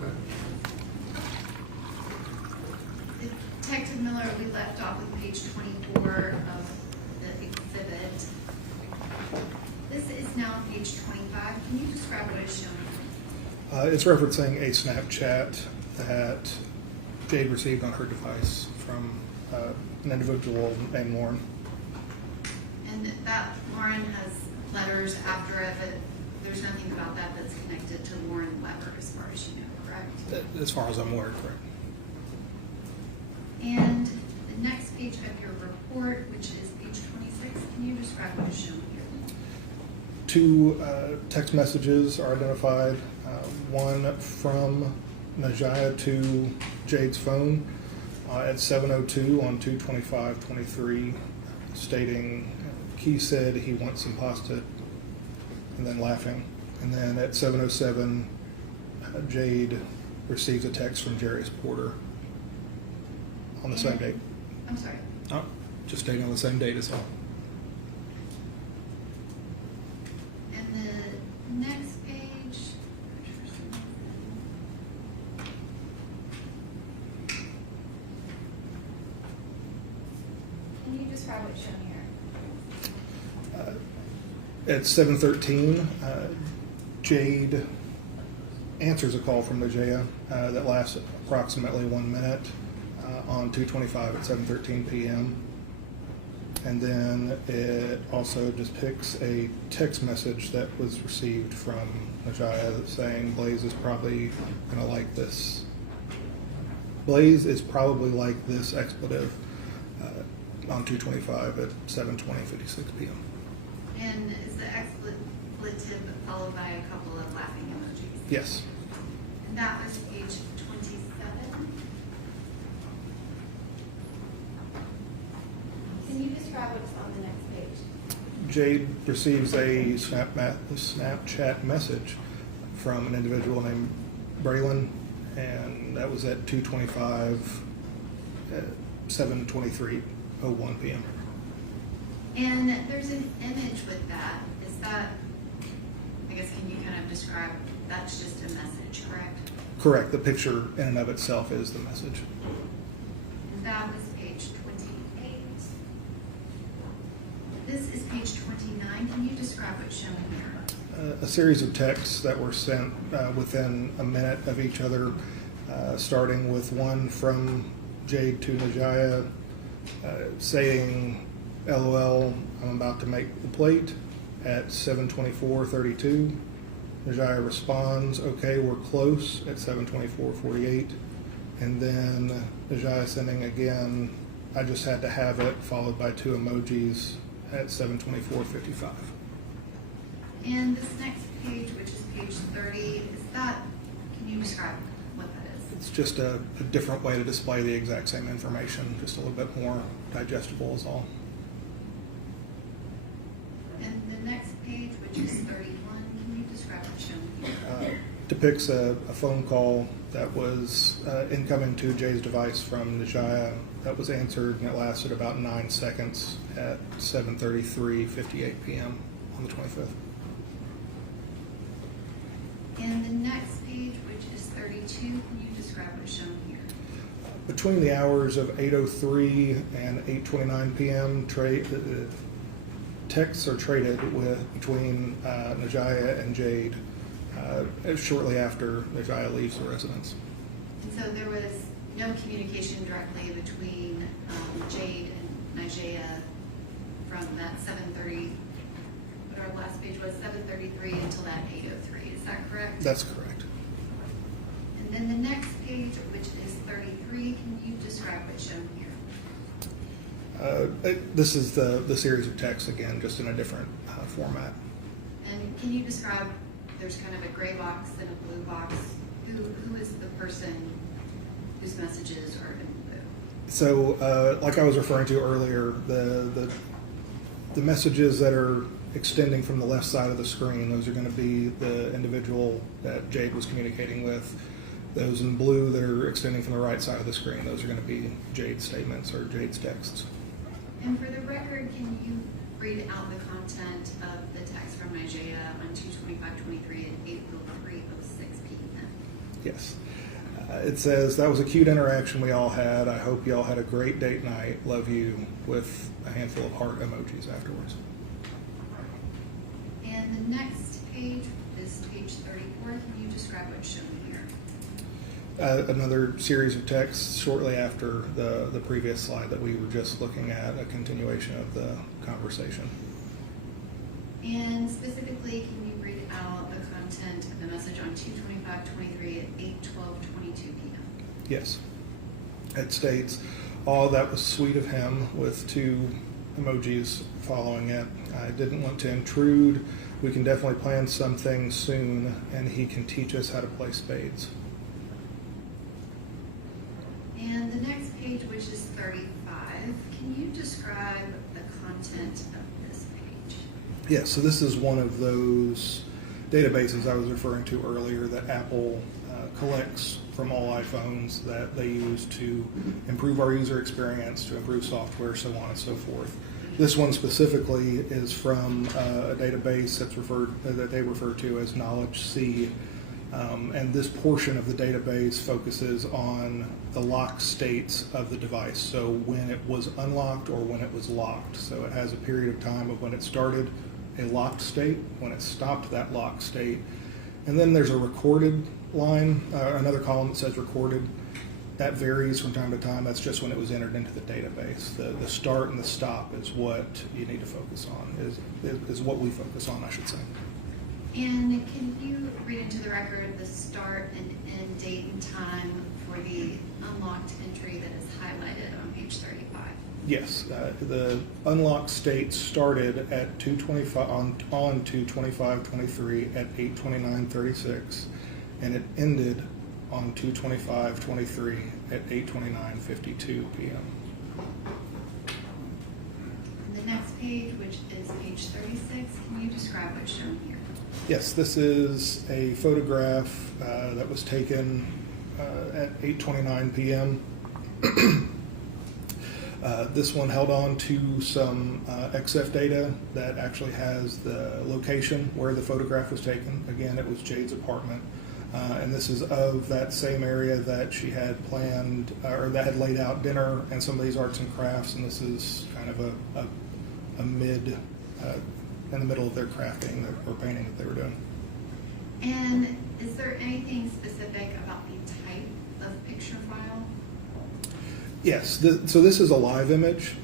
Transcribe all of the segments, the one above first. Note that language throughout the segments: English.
Okay. Detective Miller, we left off with page 24 of the exhibit. This is now page 25. Can you describe what is shown? It's referencing a Snapchat that Jade received on her device from an individual named Lauren. And that Lauren has letters after it, but there's nothing about that that's connected to Lauren Weber, as far as you know, correct? As far as I'm aware, correct. And the next page of your report, which is page 26, can you describe what is shown here? Two text messages are identified. One from Najaya to Jade's phone at 7:02 on 2/25/23, stating Key said he wants some pasta, and then laughing. And then at 7:07, Jade receives a text from Jarius Porter on the same date. I'm sorry. Oh, just stating on the same date as well. And the next page. Can you describe what's shown here? At 7:13, Jade answers a call from Najaya that lasts approximately 1 minute on 2/25 at 7:13 p.m. And then it also depicts a text message that was received from Najaya saying Blaise is probably going to like this. Blaise is probably like this expletive on 2/25 at 7:56 p.m. And is the expletive followed by a couple of laughing emojis? Yes. And that was page 27. Can you describe what's on the next page? Jade receives a Snapchat message from an individual named Braylon, and that was at 2:25 at 7:23:01 p.m. And there's an image with that. Is that, I guess, can you kind of describe, that's just a message, correct? Correct. The picture in and of itself is the message. And that was page 28. This is page 29. Can you describe what's shown here? A series of texts that were sent within a minute of each other, starting with one from Jade to Najaya saying, LOL, I'm about to make the plate at 7:24:32. Najaya responds, okay, we're close at 7:24:48. And then Najaya sending again, I just had to have it, followed by two emojis at 7:24:55. And this next page, which is page 30, is that, can you describe what that is? It's just a different way to display the exact same information, just a little bit more digestible is all. And the next page, which is 31, can you describe what's shown here? Depicts a phone call that was incoming to Jay's device from Najaya that was answered, and it lasted about 9 seconds at 7:33:58 p.m. on the 25th. And the next page, which is 32, can you describe what's shown here? Between the hours of 8:03 and 8:29 p.m., texts are traded between Najaya and Jade shortly after Najaya leaves the residence. And so there was no communication directly between Jade and Najaya from that 7:30, what our last page was, 7:33 until that 8:03. Is that correct? That's correct. And then the next page, which is 33, can you describe what's shown here? This is the series of texts again, just in a different format. And can you describe, there's kind of a gray box and a blue box. Who is the person whose messages are in blue? So, like I was referring to earlier, the messages that are extending from the left side of the screen, those are going to be the individual that Jade was communicating with. Those in blue that are extending from the right side of the screen, those are going to be Jade's statements or Jade's texts. And for the record, can you read out the content of the text from Najaya on 2/25/23 and 8:03:06 p.m.? Yes. It says, "That was a cute interaction we all had. I hope you all had a great date night. Love you," with a handful of heart emojis afterwards. And the next page is page 34. Can you describe what's shown here? Another series of texts shortly after the previous slide that we were just looking at, a continuation of the conversation. And specifically, can you read out the content of the message on 2/25/23 at 8/12/22 p.m.? Yes. It states, "Oh, that was sweet of him," with 2 emojis following it. "I didn't want to intrude. We can definitely plan something soon, and he can teach us how to play spades." And the next page, which is 35, can you describe the content of this page? Yeah, so this is one of those databases I was referring to earlier that Apple collects from all iPhones that they use to improve our user experience, to improve software, so on and so forth. This one specifically is from a database that they refer to as Knowledge C, and this portion of the database focuses on the lock states of the device, so when it was unlocked or when it was locked. So it has a period of time of when it started a locked state, when it stopped that locked state, and then there's a recorded line, another column that says recorded. That varies from time to time. That's just when it was entered into the database. The start and the stop is what you need to focus on, is what we focus on, I should say. And can you read into the record the start and end date and time for the unlocked entry that is highlighted on page 35? Yes, the unlocked state started at 2:25 on 2/25/23 at 8:29:36, and it ended on 2/25/23 at 8:29:52 p.m. And the next page, which is page 36, can you describe what's shown here? Yes, this is a photograph that was taken at 8:29 p.m. This one held on to some XF data that actually has the location where the photograph was taken. Again, it was Jade's apartment. And this is of that same area that she had planned, or that had laid out dinner and some of these arts and crafts, and this is kind of a mid, in the middle of their crafting or painting that they were doing. And is there anything specific about the type of picture file? Yes, so this is a live image.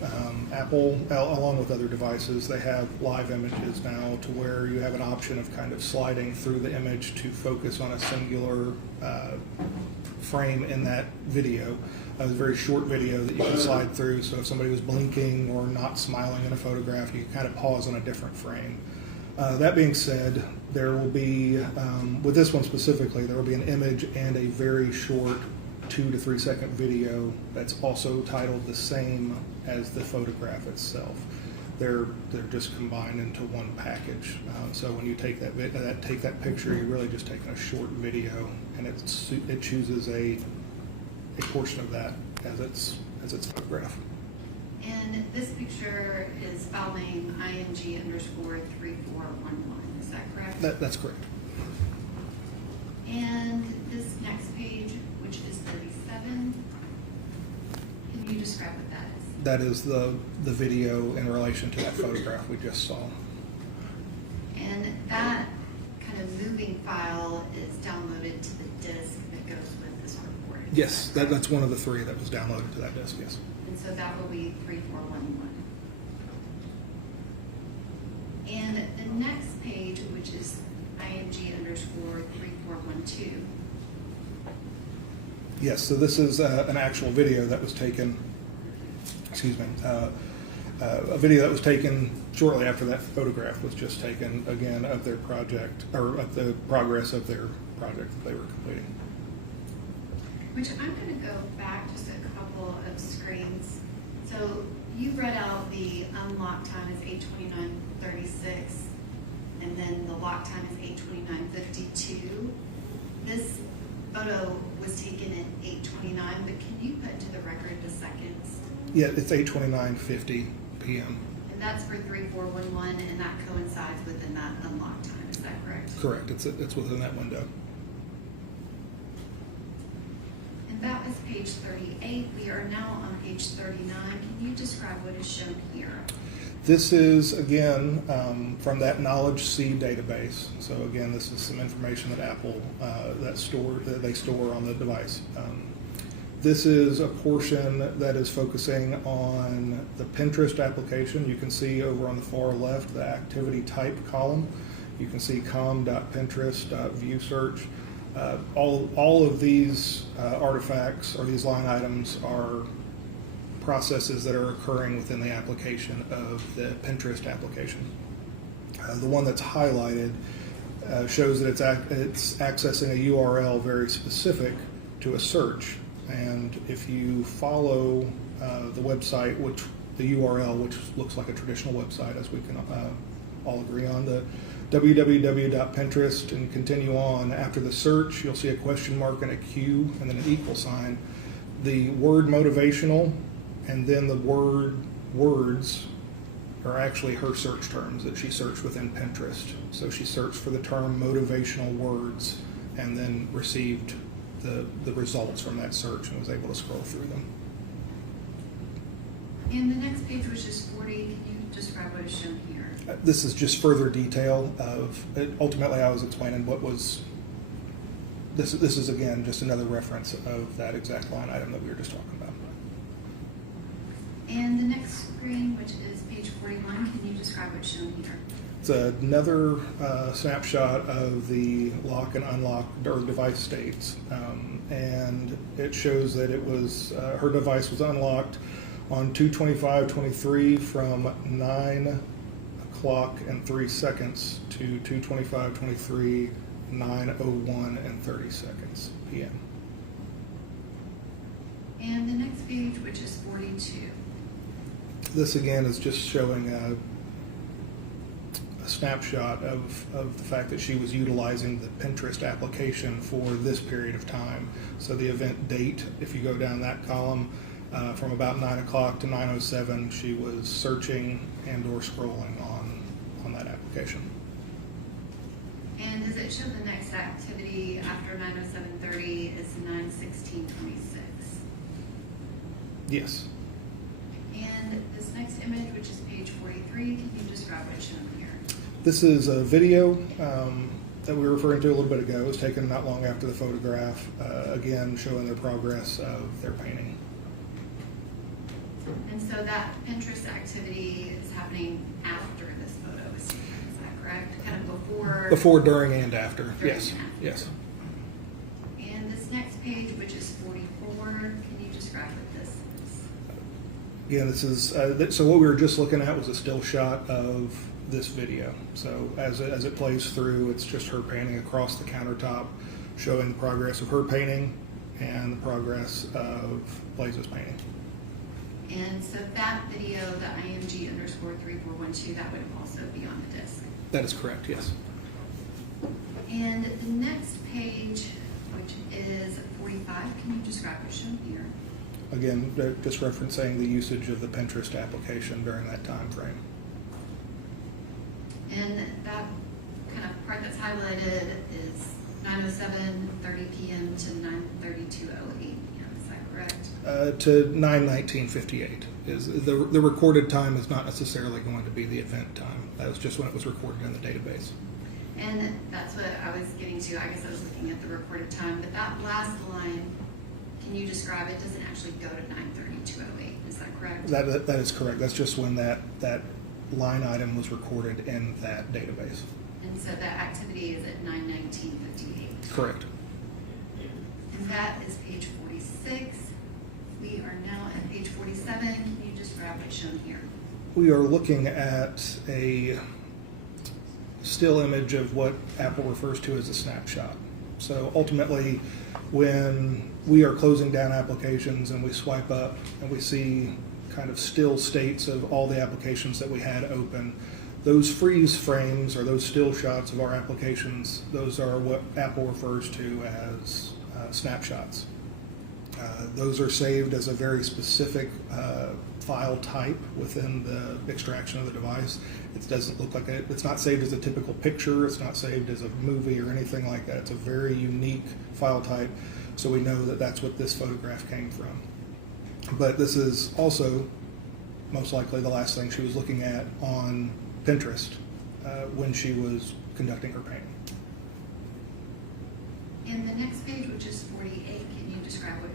Apple, along with other devices, they have live images now to where you have an option of kind of sliding through the image to focus on a singular frame in that video. A very short video that you can slide through, so if somebody was blinking or not smiling in a photograph, you can kind of pause on a different frame. That being said, there will be, with this one specifically, there will be an image and a very short 2 to 3 second video that's also titled the same as the photograph itself. They're just combined into one package. So when you take that picture, you're really just taking a short video, and it chooses a portion of that as its photograph. And this picture is file name ING_3411. Is that correct? That's correct. And this next page, which is 37, can you describe what that is? That is the video in relation to that photograph we just saw. And that kind of moving file is downloaded to the disk that goes with this recording. Yes, that's one of the 3 that was downloaded to that disk, yes. And so that will be 3411. And the next page, which is ING_3412. Yes, so this is an actual video that was taken, a video that was taken shortly after that photograph was just taken, again, of their project, or of the progress of their project that they were completing. Which I'm going to go back just a couple of screens. So you read out the unlock time is 8:29:36, and then the lock time is 8:29:52. This photo was taken at 8:29, but can you put into the record the seconds? Yeah, it's 8:29:50 p.m. And that's for 3411, and that coincides within that unlock time. Is that correct? Correct. It's within that window. page 38. We are now on page 39. Can you describe what is shown here? This is, again, from that Knowledge Seed database. So again, this is some information that Apple, that they store on the device. This is a portion that is focusing on the Pinterest application. You can see over on the far left, the activity type column. You can see com.pinterest.view search. All of these artifacts or these line items are processes that are occurring within the application of the Pinterest application. The one that's highlighted shows that it's accessing a URL very specific to a search. And if you follow the website, the URL, which looks like a traditional website, as we can all agree on, the www.pinterest, and continue on, after the search, you'll see a question mark and a Q and then an equal sign. The word motivational and then the words are actually her search terms that she searched within Pinterest. So she searched for the term motivational words and then received the results from that search and was able to scroll through them. And the next page, which is 40, can you describe what is shown here? This is just further detail of, ultimately I was explaining what was, this is again just another reference of that exact line item that we were just talking about. And the next screen, which is page 41, can you describe what's shown here? It's another snapshot of the lock and unlock or device states, and it shows that it was her device was unlocked on 2/25/23 from 9 o'clock and 3 seconds to 2/25/23 9:01 and 30 seconds p.m. And the next page, which is 42. This again is just showing a snapshot of the fact that she was utilizing the Pinterest application for this period of time. So the event date, if you go down that column, from about 9 o'clock to 9:07, she was searching and or scrolling on that application. And does it show the next activity after 9:07:30 is 9:16:26? Yes. And this next image, which is page 43, can you describe what's shown here? This is a video that we were referring to a little bit ago. It was taken not long after the photograph, again showing their progress of their painting. And so that Pinterest activity is happening after this photo is taken, is that correct? Kind of before? Before, during, and after. During Yes. and after. Yes. And this next page, which is 44, can you describe what this is? Again, this is so what we were just looking at was a still shot of this video. So as it plays through, it's just her painting across the countertop, showing the progress of her painting and the progress of Blaise's painting. And so that video, the IMG_3412, that would also be on the disc. That is correct, yes. And the next page, which is 45, can you describe what's shown here? Again, just referencing the usage of the Pinterest application during that time frame. And that kind of part that's highlighted is 9:07:30 p.m. to 9:32:08 p.m. Is that correct? To 9:19:58 is the recorded time is not necessarily going to be the event time. That was just when it was recorded in the database. And that's what I was getting to. I guess I was looking at the recorded time, but that last line, can you describe it? Doesn't actually go to 9:32:08. Is that correct? That is correct. That's just when that line item was recorded in that database. And so that activity is at 9:19:58. Correct. And that is page 46. We are now at page 47. Can you describe what's shown here? We are looking at a still image of what Apple refers to as a snapshot. So ultimately, when we are closing down applications and we swipe up and we see kind of still states of all the applications that we had open, those freeze frames or those still shots of our applications, those are what Apple refers to as snapshots. Those are saved as a very specific file type within the extraction of the device. It doesn't look like it's not saved as a typical picture. It's not saved as a movie or anything like that. It's a very unique file type. So we know that that's what this photograph came from. But this is also most likely the last thing she was looking at on Pinterest when she was conducting her painting. And the next page, which is 48, can you describe what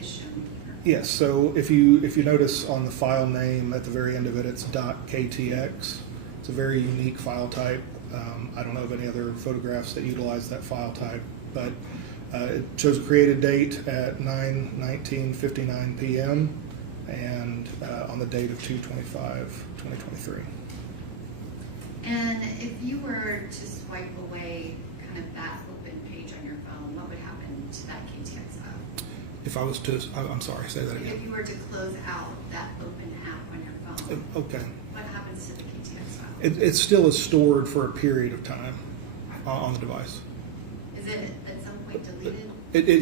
is shown here? Yes, so if you notice on the file name at the very end of it, it's .ktx. It's a very unique file type. I don't know of any other photographs that utilize that file type, but it shows a created date at 9:19:59 p.m. and on the date of 2/25/2023. And if you were to swipe away kind of that open page on your phone, what would happen to that KTX file? If I was to, I'm sorry, say that If again. you were to close out that open app on your phone, Okay. what happens to the KTX file? It still is stored for a period of time on the device. Is it at some point deleted?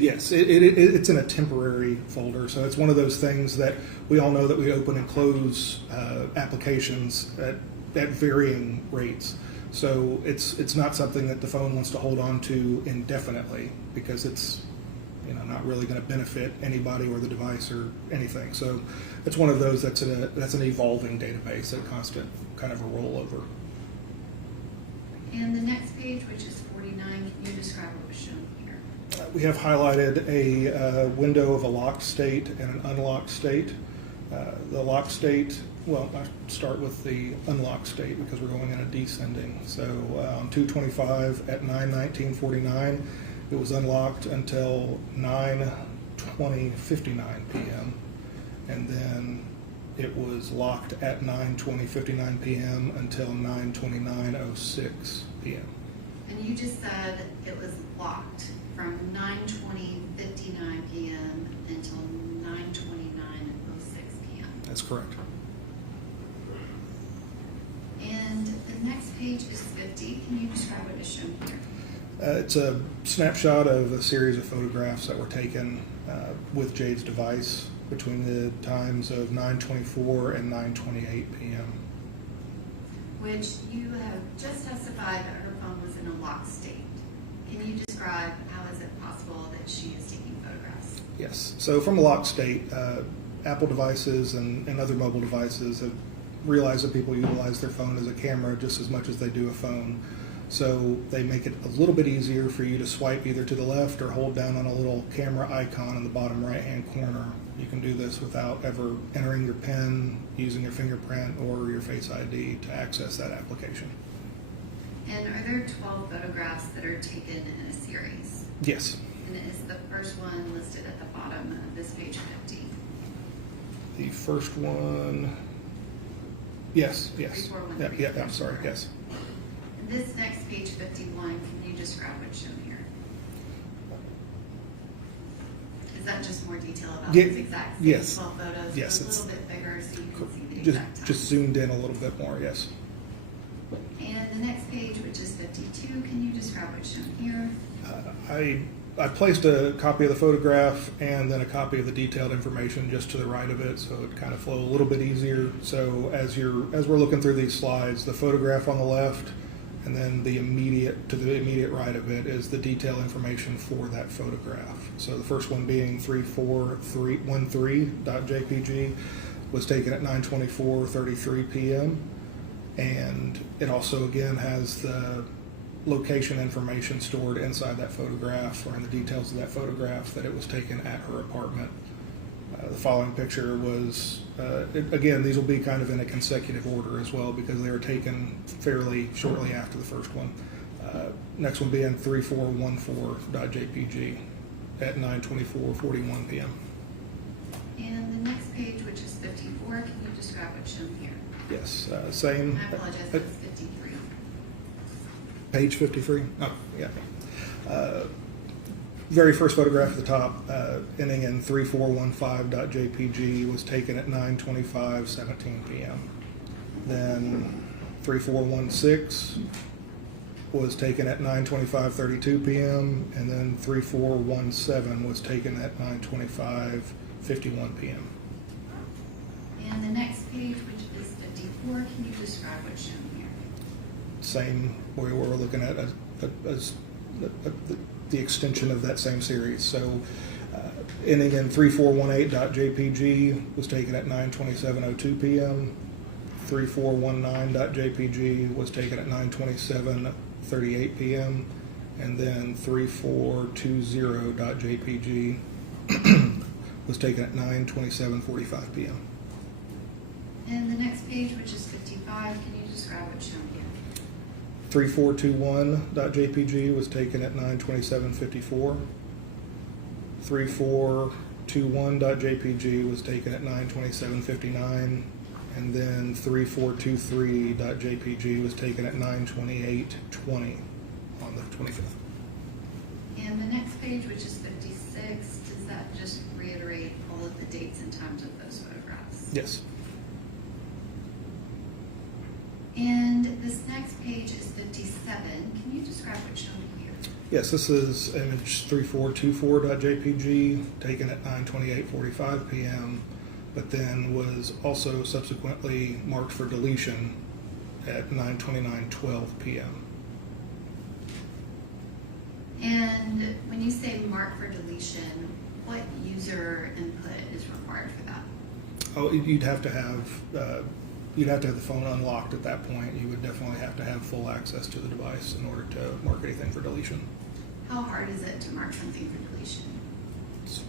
Yes, it's in a temporary folder, so it's one of those things that we all know that we open and close applications at varying rates. So it's not something that the phone wants to hold on to indefinitely because it's not really going to benefit anybody or the device or anything. So it's one of those that's an evolving database, a constant kind of a rollover. And the next page, which is 49, can you describe what was shown here? We have highlighted a window of a locked state and an unlocked state. The locked state, well, I start with the unlocked state because we're going in a descending. So on 2/25 at 9:19:49, it was unlocked until 9:20:59 p.m. and then it was locked at 9:20:59 p.m. until 9:29:06 p.m. And you just said it was locked from 9:20:59 p.m. until 9:29:06 p.m. That's correct. And the next page is 50. Can you describe what is shown here? It's a snapshot of a series of photographs that were taken with Jade's device between the times of 9:24 and 9:28 p.m. Which you have just testified that her phone was in a locked state. Can you describe how is it possible that she is taking photographs? Yes. So from a locked state, Apple devices and other mobile devices have realized that people utilize their phone as a camera just as much as they do a phone. So they make it a little bit easier for you to swipe either to the left or hold down on a little camera icon in the bottom right-hand corner. You can do this without ever entering your PIN, using your fingerprint or your Face ID to access that application. And are there 12 photographs that are taken in a series? Yes. And is the first one listed at the bottom of this page 50? The first one, yes. 341. Yeah, I'm sorry, yes. And this next page 51, can you describe what's shown here? Is that just more detail about these exact same yes. 12 photos? Yes, A it's little bit bigger so you can see the just exact time. just zoomed in a little bit more, yes. And the next page, which is 52, can you describe what's shown here? I placed a copy of the photograph and then a copy of the detailed information just to the right of it, so it kind of flow a little bit easier. So as we're looking through these slides, the photograph on the left, and then the immediate right of it is the detailed information for that photograph. So the first one being 34313.jpg was taken at 9:24:33 p.m. and it also again has the location information stored inside that photograph or in the details of that photograph that it was taken at her apartment. The following picture was, again, these will be kind of in a consecutive order as well because they were taken fairly shortly after the first one. Next one being 3414.jpg at 9:24:41 p.m. And the next page, which is 54, can you describe what's shown here? Yes, same. I apologize, it's 53. Page 53? Oh, yeah. Very first photograph at the top, ending in 3415.jpg, was taken at 9:25:17 p.m. Then 3416 was taken at 9:25:32 p.m. and then 3417 was taken at 9:25:51 p.m. And the next page, which is 54, can you describe what's shown here? Same, we were looking at the extension of that same series. So ending in 3418.jpg was taken at 9:27:02 p.m. 3419.jpg was taken at 9:27:38 p.m. and then 3420.jpg was taken at 9:27:45 p.m. And the next page, which is 55, can you describe what's shown here? 3421.jpg was taken at 9:27:54. 3421.jpg was taken at 9:27:59, and then 3423.jpg was taken at 9:28:20 on the 25th. And the next page, which is 56, does that just reiterate all of the dates and times of those photographs? Yes. And this next page is 57. Can you describe what's shown here? Yes, this is image 3424.jpg taken at 9:28:45 p.m., but then was also subsequently marked for deletion at 9:29:12 p.m. And when you say mark for deletion, what user input is required for that? Oh, you'd have to have the phone unlocked at that point. You would definitely have to have full access to the device in order to mark anything for deletion. How hard is it to mark something for deletion? It's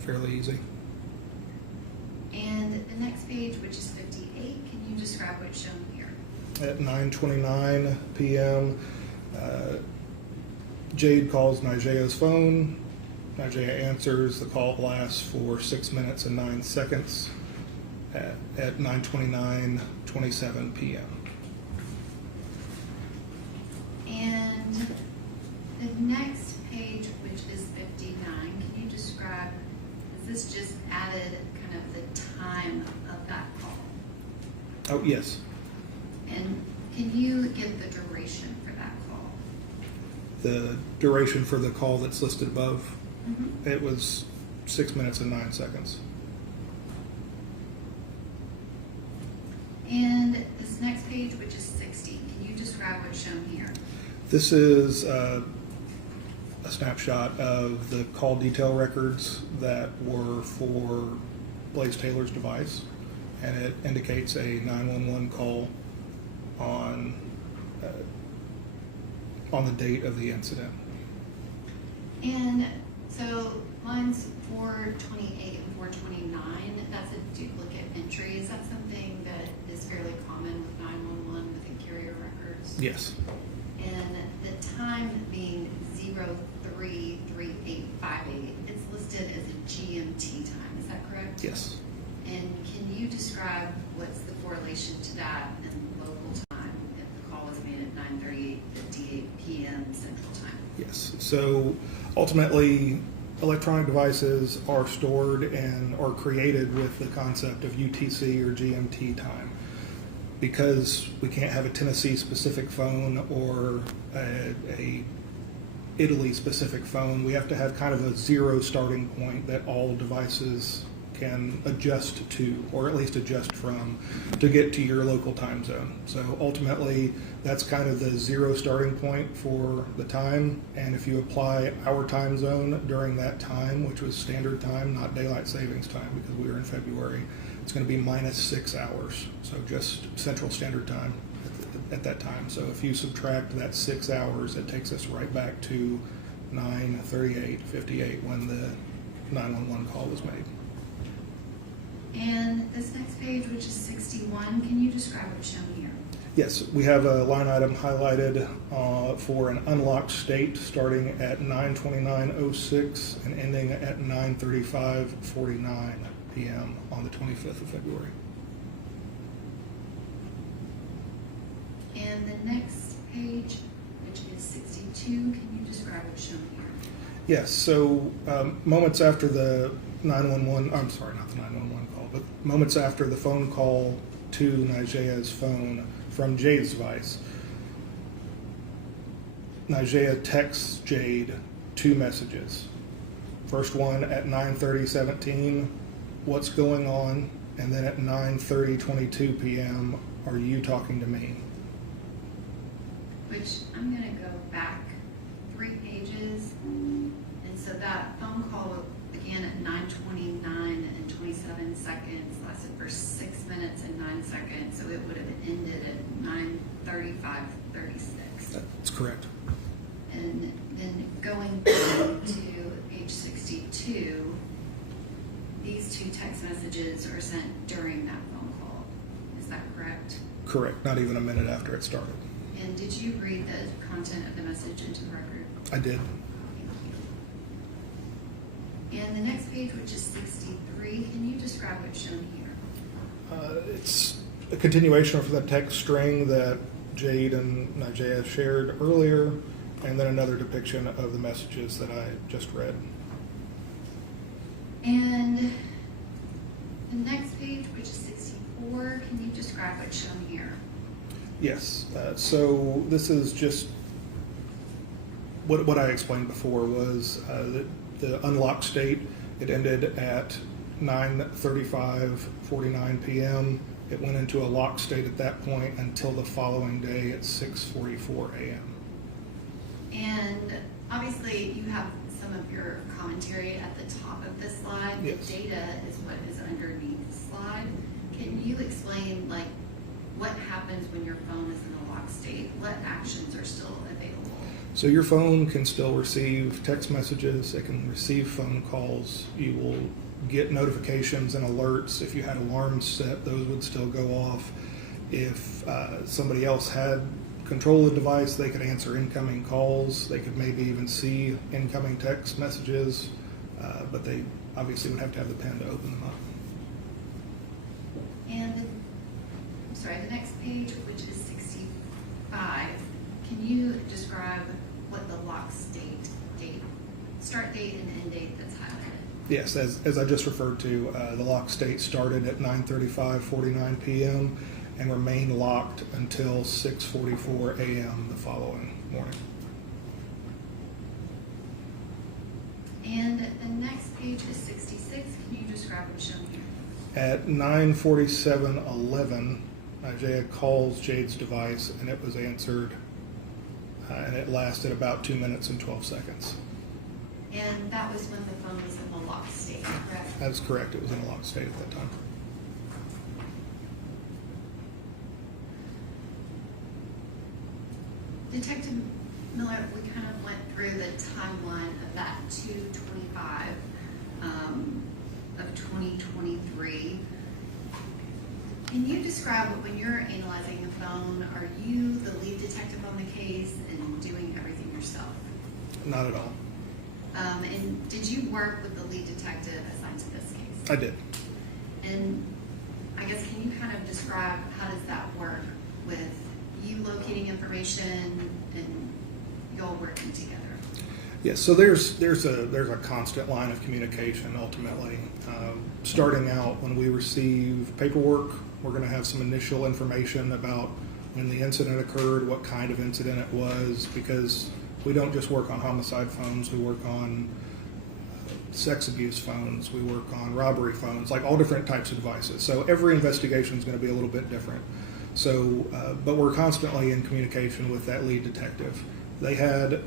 fairly easy. And the next page, which is 58, can you describe what's shown here? At 9:29 p.m., Jade calls Nigea's phone. Nigea answers. The call lasts for 6 minutes and 9 seconds at 9:29:27 p.m. And the next page, which is 59, can you describe, is this just added kind of the time of that call? Oh, yes. And can you give the duration for that call? The duration for the call that's listed above, Mm-hmm. it was 6 minutes and 9 seconds. And this next page, which is 60, can you describe what's shown here? This is a snapshot of the call detail records that were for Blaise Taylor's device, and it indicates a 911 call on the date of the incident. And so lines 428 and 429, that's a duplicate entry. Is that something that is fairly common with 911 within carrier records? Yes. And the time being 033858, it's listed as a GMT time, is that correct? Yes. And can you describe what's the correlation to that in local time if the call was made at 9:38:58 p.m. Central Time? Yes. So ultimately, electronic devices are stored and are created with the concept of UTC or GMT time. Because we can't have a Tennessee-specific phone or a Italy-specific phone, we have to have kind of a zero starting point that all devices can adjust to, or at least adjust from, to get to your local time zone. So ultimately, that's kind of the zero starting point for the time, and if you apply our time zone during that time, which was standard time, not daylight savings time because we were in February, it's going to be -6 hours, so just Central Standard Time at that time. So if you subtract that 6 hours, it takes us right back to 9:38:58 when the 911 call was made. And this next page, which is 61, can you describe what's shown here? Yes, we have a line item highlighted for an unlocked state starting at 9:29:06 and ending at 9:35:49 p.m. on the 25th of February. And the next page, which is 62, can you describe what's shown here? Yes, so moments after the 911, I'm sorry, not the 911 call, but moments after the phone call to Nigea's phone from Jade's device, Nigea texts Jade 2 messages. First one at 9:30:17, what's going on? And then at 9:30:22 p.m., are you talking to me? Which I'm going to go back 3 pages seconds, lasted for 6 minutes and 9 seconds, so it would have ended at 9:35:36. That's correct. And then going down to age 62, these two text messages are sent during that phone call. Is that correct? Correct. Not even a minute after it started. And did you read the content of the message into the record? I did. Thank you. And the next page, which is 63, can you describe what's shown here? It's a continuation of the text string that Jade and Najee shared earlier, and then another depiction of the messages that I just read. And the next page, which is 64, can you describe what's shown here? Yes. So this is just what I explained before was the unlocked state. It ended at 9:35:49 p.m. It went into a locked state at that point until the following day at 6:44 a.m. And obviously, you have some of your commentary at the top of this slide. Yes. The data is what is underneath the slide. Can you explain, like, what happens when your phone is in a locked state? What actions are still available? So your phone can still receive text messages. It can receive phone calls. You will get notifications and alerts. If you had alarms set, those would still go off. If somebody else had control of the device, they could answer incoming calls. They could maybe even see incoming text messages, but they obviously would have to have the pen to open them up. And the next page, which is 65, can you describe what the lock state date, start date and end date that's highlighted? Yes, as I just referred to, the lock state started at 9:35:49 p.m. and remained locked until 6:44 a.m. the following morning. And the next page is 66. Can you describe what's shown here? At 9:47:11, Najee calls Jade's device, and it was answered, and it lasted about 2 minutes and 12 seconds. And that was when the phone was in the locked state, correct? That is correct. It was in a locked state at that time. Detective Miller, we kind of went through the timeline of that 2/25 of 2023. Can you describe when you're analyzing the phone, are you the lead detective on the case and doing everything yourself? Not at all. And did you work with the lead detective assigned to this case? I did. And I guess, can you kind of describe how does that work with you locating information and y'all working together? Yes, so there's a constant line of communication ultimately. Starting out, when we receive paperwork, we're going to have some initial information about when the incident occurred, what kind of incident it was, because we don't just work on homicide phones, we work on sex abuse phones, we work on robbery phones, like all different types of devices. So every investigation is going to be a little bit different. So, but we're constantly in communication with that lead detective. They had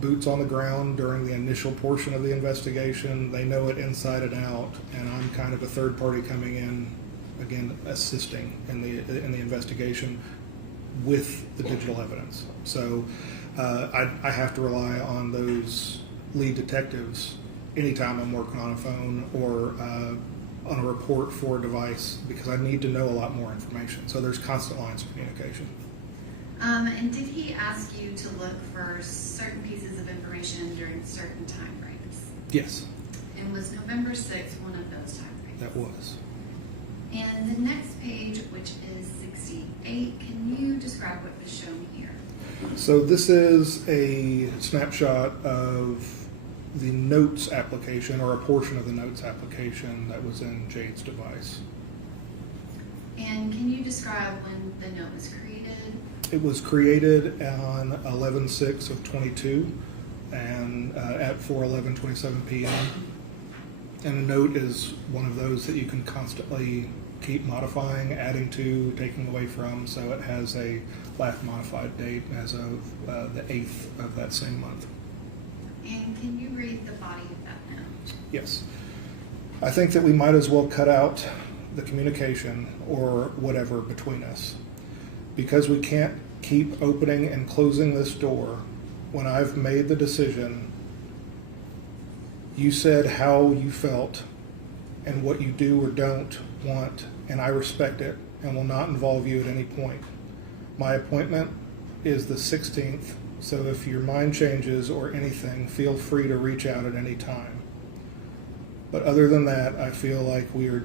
boots on the ground during the initial portion of the investigation. They know it inside and out, and I'm kind of a third party coming in, again, assisting in the investigation with the digital evidence. So I have to rely on those lead detectives anytime I'm working on a phone or on a report for a device, because I need to know a lot more information. So there's constant lines of communication. And did he ask you to look for certain pieces of information during certain time frames? Yes, And was November 6th one of those time frames? that was. And the next page, which is 68, can you describe what was shown here? So this is a snapshot of the notes application, or a portion of the notes application that was in Jade's device. And can you describe when the note was created? It was created on 11/6 of 22 and at 4:11:27 p.m. And a note is one of those that you can constantly keep modifying, adding to, taking away from. So it has a last modified date as of the 8th of that same month. And can you read the body of that note? Yes. I think that we might as well cut out the communication or whatever between us, because we can't keep opening and closing this door when I've made the decision. You said how you felt and what you do or don't want, and I respect it and will not involve you at any point. My appointment is the 16th, so if your mind changes or anything, feel free to reach out at any time. But other than that, I feel like we will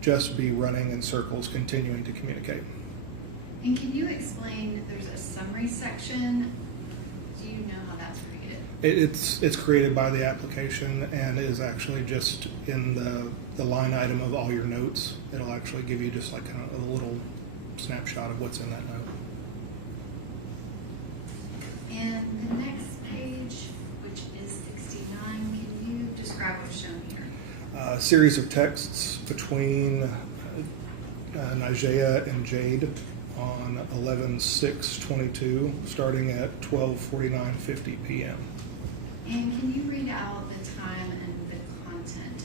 just be running in circles, continuing to communicate. And can you explain, there's a summary section, do you know how that's created? It's created by the application and is actually just in the line item of all your notes. It'll actually give you just like kind of a little snapshot of what's in that note. And the next page, which is 69, can you describe what's shown here? A series of texts between Nigea and Jade on 11/6/22, starting at 12:49:50 p.m. And can you read out the time and the content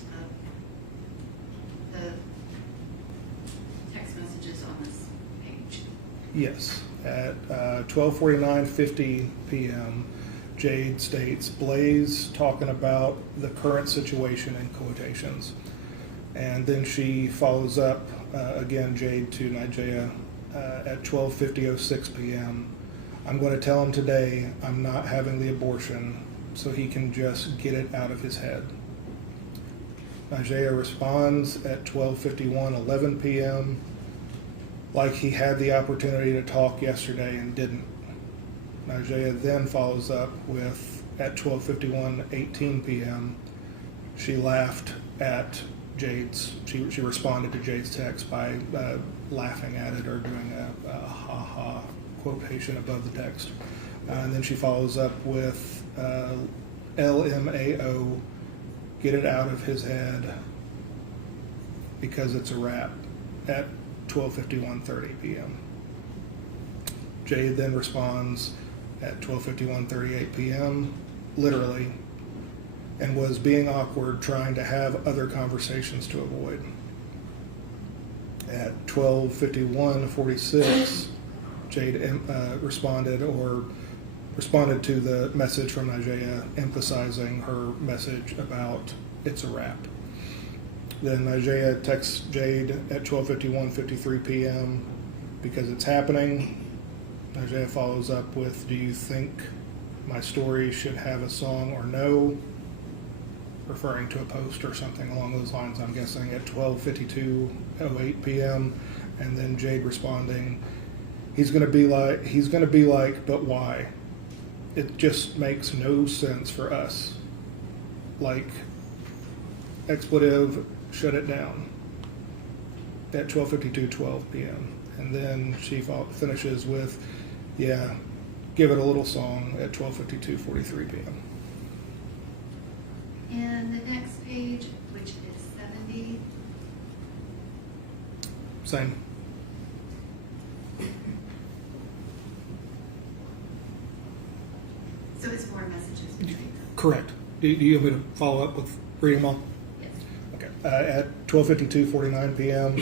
of the text messages on this page? Yes, at 12:49:50 p.m., Jade states, Blaise talking about the current situation in quotations. And then she follows up, again, Jade to Nigea at 12:50:06 p.m. I'm going to tell him today I'm not having the abortion so he can just get it out of his head. Nigea responds at 12:51:11 p.m. like he had the opportunity to talk yesterday and didn't. Nigea then follows up with, at 12:51:18 p.m., she laughed at Jade's, she responded to Jade's text by laughing at it or doing a ha-ha quotation above the text. And then she follows up with LMAO, get it out of his head because it's a wrap, at 12:51:30 p.m. Jade then responds at 12:51:38 p.m., literally, and was being awkward, trying to have other conversations to avoid. At 12:51:46, Jade responded to the message from Nigea, emphasizing her message about it's a wrap. Then Nigea texts Jade at 12:51:53 p.m. because it's happening. Nigea follows up with, do you think my story should have a song or no? Referring to a post or something along those lines, I'm guessing, at 12:52:08 p.m. And then Jade responding, he's going to be like, but why? It just makes no sense for us. Like, expletive, shut it down. At 12:52:12 p.m. And then she finishes with, yeah, give it a little song at 12:52:43 p.m. And the next page, which is 70. Same. So it's more messages between them. Correct. Do you want me to follow up with reading them all? Yes. Okay. At 12:52:49 p.m.,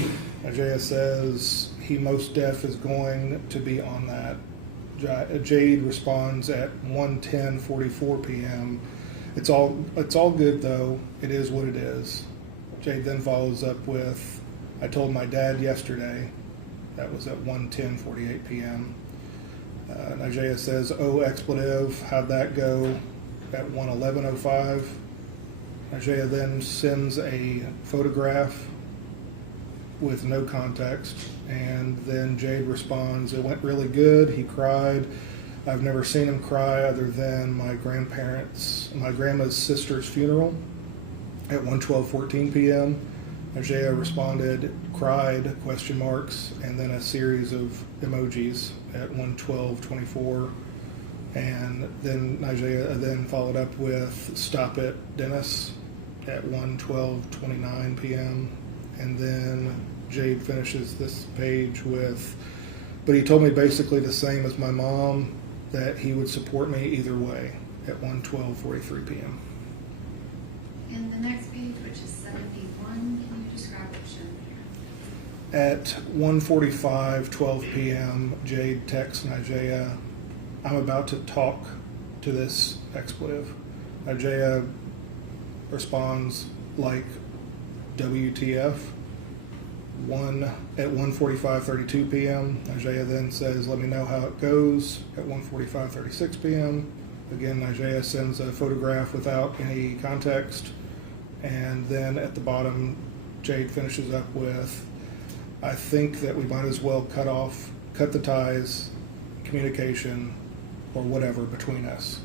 Nigea says he most def is going to be on that. Jade responds at 1:10:44 p.m. It's all good though. It is what it is. Jade then follows up with, I told my dad yesterday. That was at 1:10:48 p.m. Nigea says, oh, expletive, how'd that go? At 1:11:05. Nigea then sends a photograph with no context, and then Jade responds, it went really good, he cried. I've never seen him cry other than my grandma's sister's funeral at 1:12:14 p.m. Nigea responded, cried, question marks, and then a series of emojis at 1:12:24. And then Nigea then followed up with, stop it, Dennis, at 1:12:29 p.m. And then Jade finishes this page with, but he told me basically the same as my mom, that he would support me either way, at 1:12:43 p.m. And the next page, which is 71, can you describe what's shown here? At 1:45, 12 p.m., Jade texts Nigea, "I'm about to talk to this expletive." Nigea responds like, "WTF?" At 1:45:32 p.m., Nigea then says, "Let me know how it goes." At 1:45:36 p.m., again, Nigea sends a photograph without any context. And then at the bottom, Jade finishes up with, "I think that we might as well cut the ties, communication, or whatever between us."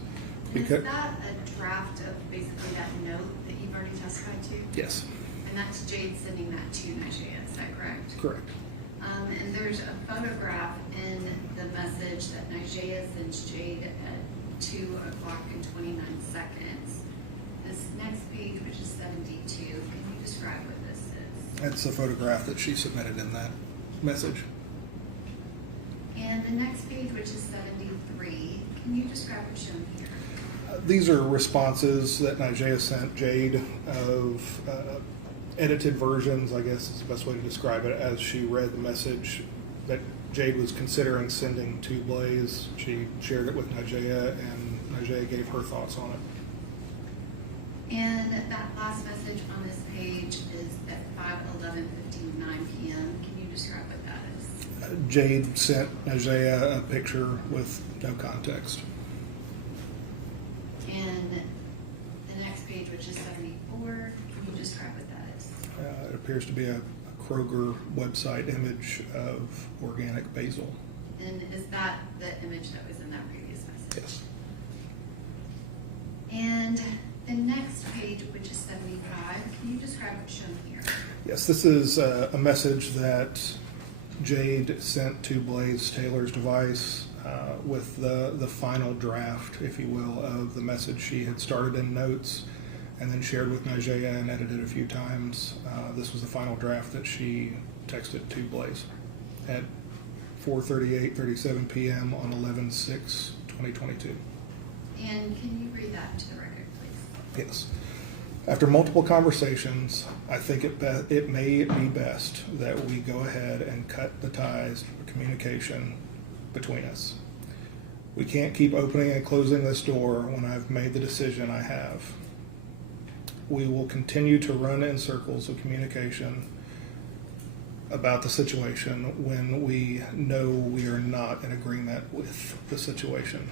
And is that a draft of basically that note that you've already testified to? Yes, And that's Jade sending that to Nigea, is that correct? correct. And there's a photograph in the message that Nigea sends Jade at 2 o'clock and 29 seconds. This next page, which is 72, can you describe what this is? That's the photograph that she submitted in that message. And the next page, which is 73, can you describe what's shown here? These are responses that Nigea sent Jade of edited versions, I guess is the best way to describe it, as she read the message that Jade was considering sending to Blaise. She shared it with Nigea, and Nigea gave her thoughts on it. And that last message on this page is at 5:11:59 p.m. Can you describe what that is? Jade sent Nigea a picture with no context. And the next page, which is 74, can you describe what that is? It appears to be a Kroger website image of organic basil. And is that the image that was in that previous message? Yes. And the next page, which is 75, can you describe what's shown here? Yes, this is a message that Jade sent to Blaise Taylor's device with the final draft, if you will, of the message she had started in notes and then shared with Nigea and edited a few times. This was the final draft that she texted to Blaise at 4:37 p.m. on 11/6/2022. And can you read that to the record, please? Yes. After multiple conversations, I think it may be best that we go ahead and cut the ties of communication between us. We can't keep opening and closing this door when I've made the decision I have. We will continue to run in circles of communication about the situation when we know we are not in agreement with the situation.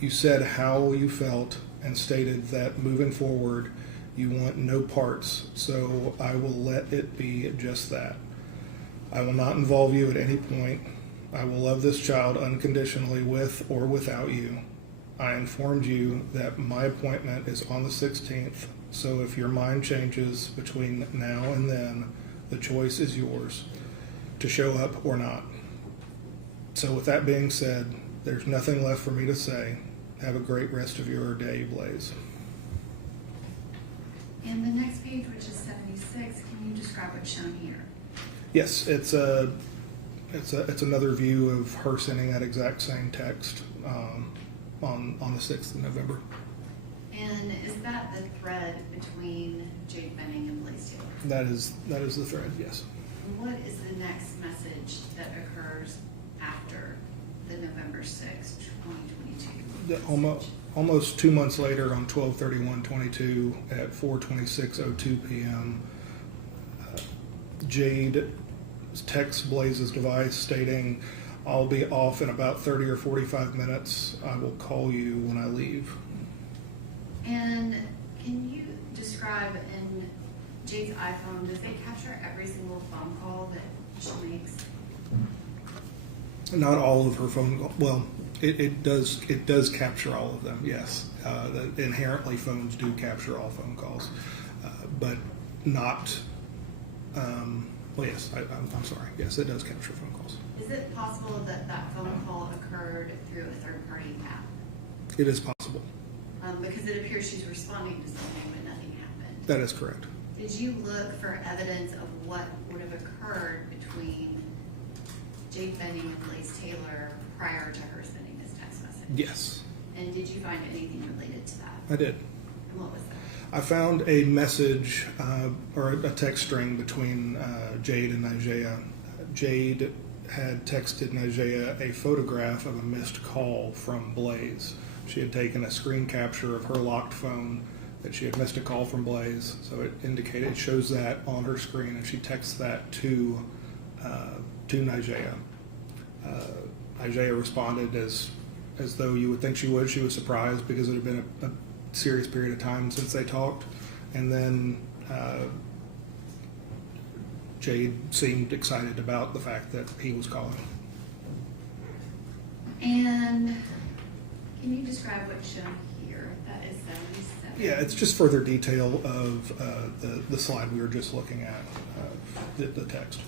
You said how you felt and stated that moving forward you want no parts, so I will let it be just that. I will not involve you at any point. I will love this child unconditionally with or without you. I informed you that my appointment is on the 16th, so if your mind changes between now and then, the choice is yours to show up or not. So with that being said, there's nothing left for me to say. Have a great rest of your day, Blaise. And the next page, which is 76, can you describe what's shown here? Yes, it's another view of her sending that exact same text on the 6th of November. And is that the thread between Jade Benning and Blaise Taylor? That is the thread, yes. And what is the next message that occurs after the November 6th, 2022? Almost 2 months later, on 12/31/22 at 4:26:02 p.m., Jade texts Blaise's device stating, "I'll be off in about 30 or 45 minutes. I will call you when I leave." And can you describe in Jade's iPhone, does it capture every single phone call that she makes? Not all of her phone calls. Well, it does capture all of them. Yes, inherently phones do capture all phone calls, but not. Well, yes, I'm sorry. Yes, it does capture phone calls. Is it possible that that phone call occurred through a third-party app? It is possible. Because it appears she's responding to something, but nothing happened. That is correct. Did you look for evidence of what would have occurred between Jade Benning and Blaise Taylor prior to her sending this text message? Yes, And did you find anything related to that? I did. And what was I found a message or a text string between Jade and Nigea. Jade had texted Nigea a photograph of a missed call from Blaise. She had taken a screen capture of her locked phone that she had missed a call from Blaise, so it shows that on her screen, and she texts that to Nigea. Nigea responded as though you would think she would. She was surprised because it had been a serious period of time since they talked, and then Jade seemed excited about the fact that he was calling. And can you describe what's shown here? That is 77. Yeah, it's just further detail of the slide we were just looking at, the text.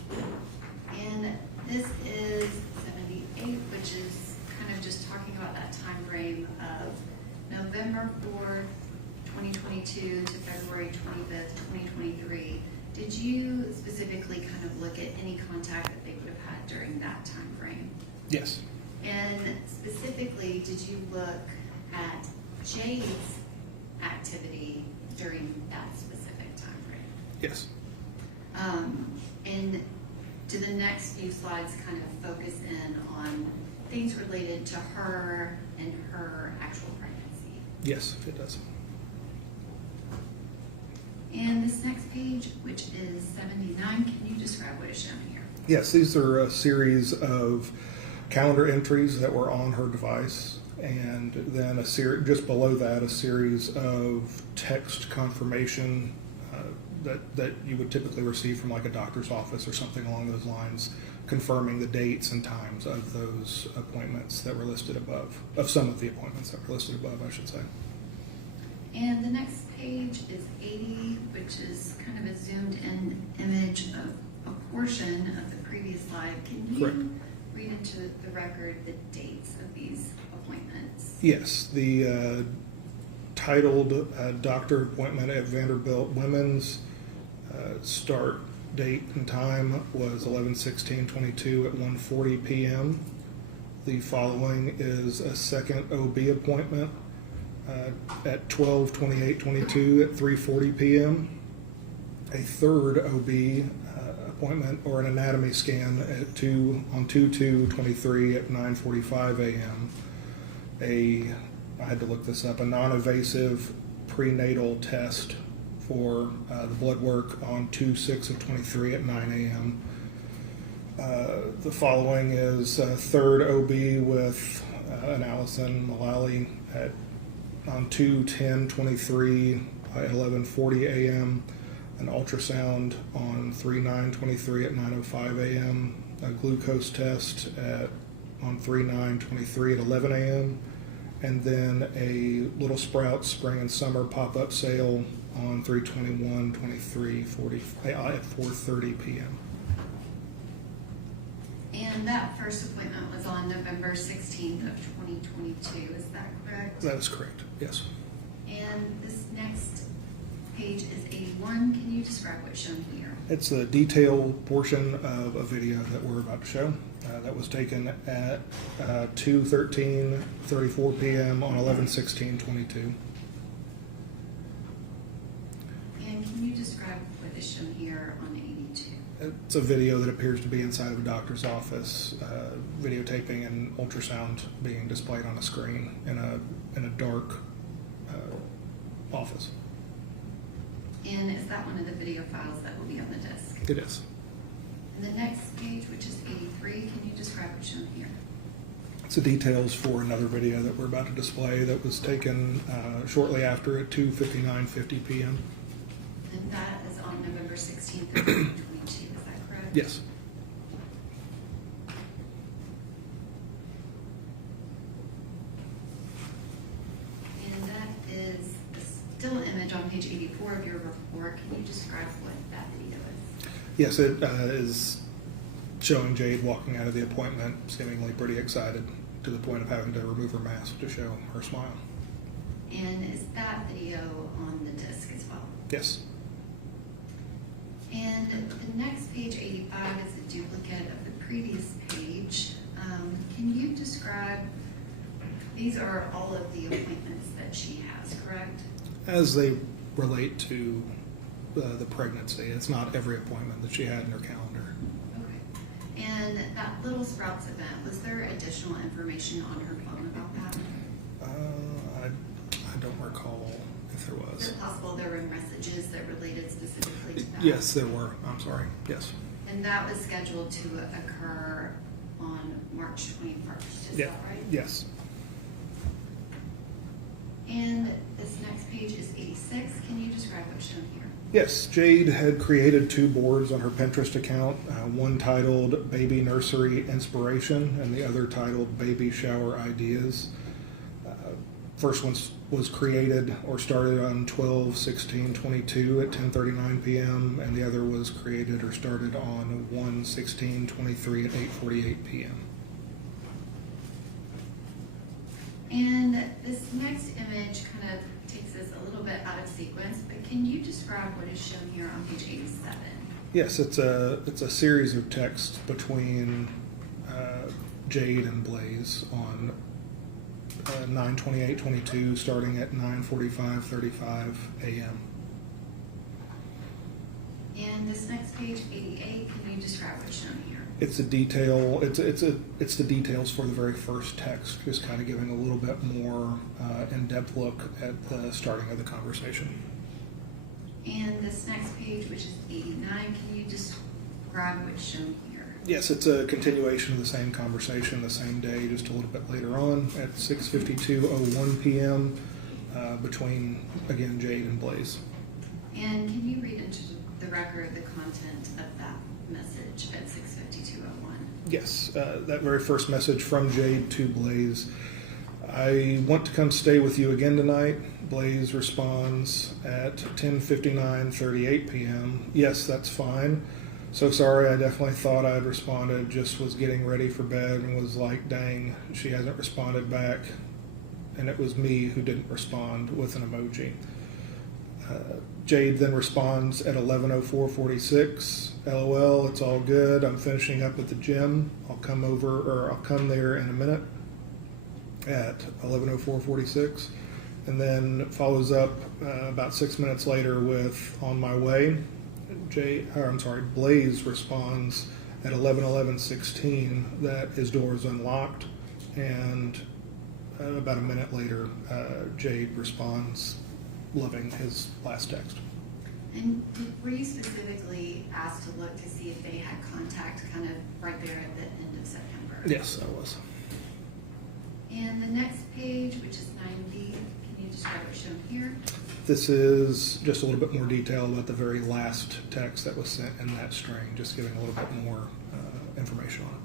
And this is 78, which is kind of just talking about that time frame of November 4th, 2022 to February 25th, 2023. Did you specifically kind of look at any contact that they would have had during that time frame? Yes. And specifically, did you look at Jade's activity during that specific time frame? Yes. And do the next few slides kind of focus in on things related to her and her actual pregnancy? Yes, it does. And this next page, which is 79, can you describe what is shown here? Yes, these are a series of calendar entries that were on her device, and then just below that, a series of text confirmation that you would typically receive from like a doctor's office or something along those lines, confirming the dates and times of those appointments that were listed above, of some of the appointments that were listed above, I should say. And the next page is 80, which is kind of a zoomed in image of a portion of the previous slide. Can you Correct. read into the record the dates of these appointments? Yes, the titled doctor appointment at Vanderbilt Women's start date and time was 11/16/22 at 1:40 p.m. The following is a second OB appointment at 12/28/22 at 3:40 p.m. A third OB appointment or an anatomy scan at 2/2/23 at 9:45 a.m. I had to look this up, a non-invasive prenatal test for the blood work on 2/6/23 at 9 a.m. The following is a third OB with an Allison Mullally on 2/10/23 at 11:40 a.m. An ultrasound on 3/9/23 at 9:05 a.m. A glucose test on 3/9/23 at 11 a.m. And then a Little Sprouts Spring and Summer pop-up sale on 3/21/23 at 4:30 p.m. And that first appointment was on November 16th of 2022, is that correct? That is correct, yes. And this next page is 81. Can you describe what's shown here? It's a detailed portion of a video that we're about to show that was taken at 2:13:34 p.m. on 11/16/22. And can you describe what is shown here on 82? It's a video that appears to be inside of a doctor's office, videotaping an ultrasound being displayed on a screen in a dark office. And is that one of the video files that will be on the disc? It is. And the next page, which is 83, can you describe what's shown here? It's the details for another video that we're about to display that was taken shortly after at 2:59:50 p.m. And that is on November 16th of 2022, is that correct? Yes. And that is a still image on page 84 of your report. Can you describe what that video is? Yes, it is showing Jade walking out of the appointment, seemingly pretty excited to the point of having to remove her mask to show her smile. And is that video on the disc as well? Yes. And the next page, 85, is a duplicate of the previous page. Can you describe, these are all of the appointments that she has, correct? As they relate to the pregnancy. It's not every appointment that she had in her calendar. Okay. And that Little Sprouts event, was there additional information on her phone about that? I don't recall if there Is was. it possible there were messages that related specifically to that? Yes, there were. I'm sorry. Yes. And that was scheduled to occur on March 21st, is Yeah. that right? Yes. And this next page is 86. Can you describe what's shown here? Yes, Jade had created 2 boards on her Pinterest account, one titled Baby Nursery Inspiration and the other titled Baby Shower Ideas. First one was created or started on 12/16/22 at 10:39 p.m. and the other was created or started on 1/16/23 at 8:48 p.m. And this next image kind of takes us a little bit out of sequence, but can you describe what is shown here on page 87? Yes, it's a series of texts between Jade and Blaise on 9/28/22, starting at 9:45:35 a.m. And this next page, 88, can you describe what's shown here? It's a detail. It's the details for the very first text, just kind of giving a little bit more in-depth look at the starting of the conversation. And this next page, which is 89, can you describe what's shown here? Yes, it's a continuation of the same conversation the same day, just a little bit later on at 6:52:01 p.m. Between, again, Jade and Blaise. And can you read into the record the content of that message at 6:52:01? Yes, that very first message from Jade to Blaise. I want to come stay with you again tonight. Blaise responds at 10:59:38 p.m. Yes, that's fine. So sorry, I definitely thought I'd responded, just was getting ready for bed and was like, dang, she hasn't responded back. And it was me who didn't respond with an emoji. Jade then responds at 11:04:46. LOL, it's all good. I'm finishing up at the gym. I'll come there in a minute at 11:04:46. And then follows up about 6 minutes later with on my way. Blaise responds at 11:11:16 that his door is unlocked, and about a minute later, Jade responds, loving his last text. And were you specifically asked to look to see if they had contact kind of right there at the end of September? Yes, I was. And the next page, which is 90, can you describe what's shown here? This is just a little bit more detail about the very last text that was sent in that string, just giving a little bit more information on it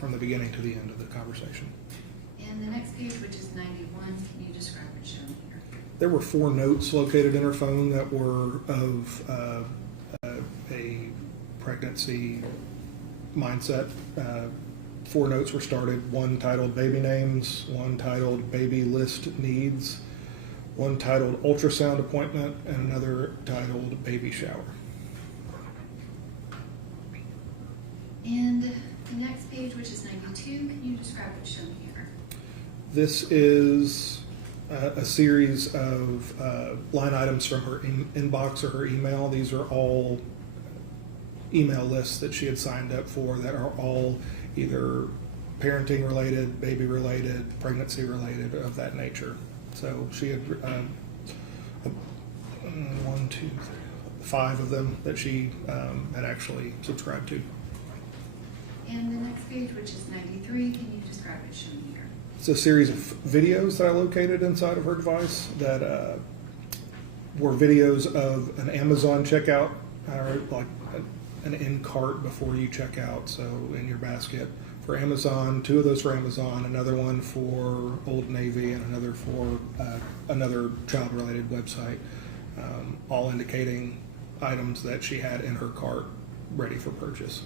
from the beginning to the end of the conversation. And the next page, which is 91, can you describe what's shown here? There were 4 notes located in her phone that were of a pregnancy mindset. 4 notes were started, one titled Baby Names, one titled Baby List Needs, one titled Ultrasound Appointment, and another titled Baby Shower. And the next page, which is 92, can you describe what's shown here? This is a series of line items from her inbox or her email. These are all email lists that she had signed up for that are all either parenting related, baby related, pregnancy related, of that nature. So she had 5 of them that she had actually subscribed to. And the next page, which is 93, can you describe what's shown here? It's a series of videos that I located inside of her device that were videos of an Amazon checkout, or like an in-cart before you check out, so in your basket for Amazon, 2 of those for Amazon, another one for Old Navy, and another for another child-related website, all indicating items that she had in her cart ready for purchase.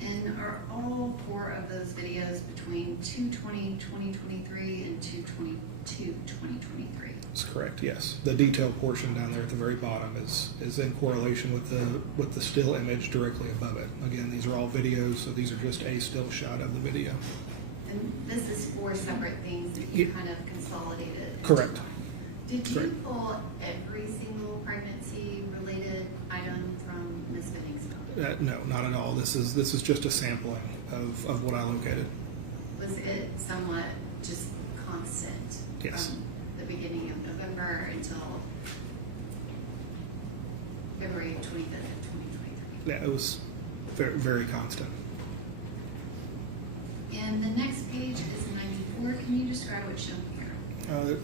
And are all 4 of those videos between 2/20/2023 and 2/22/2023? That's correct, yes. The detailed portion down there at the very bottom is in correlation with the still image directly above it. Again, these are all videos, so these are just a still shot of the video. And this is 4 separate things that you Yeah. kind of consolidated. Correct. Did you Correct. pull every single pregnancy-related item from Ms. Benning's phone? No, not at all. This is just a sampling of what I located. Was it somewhat just constant? Yes. From the beginning of November until February 25th of 2023? Yeah, it was very, very constant. And the next page is 94. Can you describe what's shown here?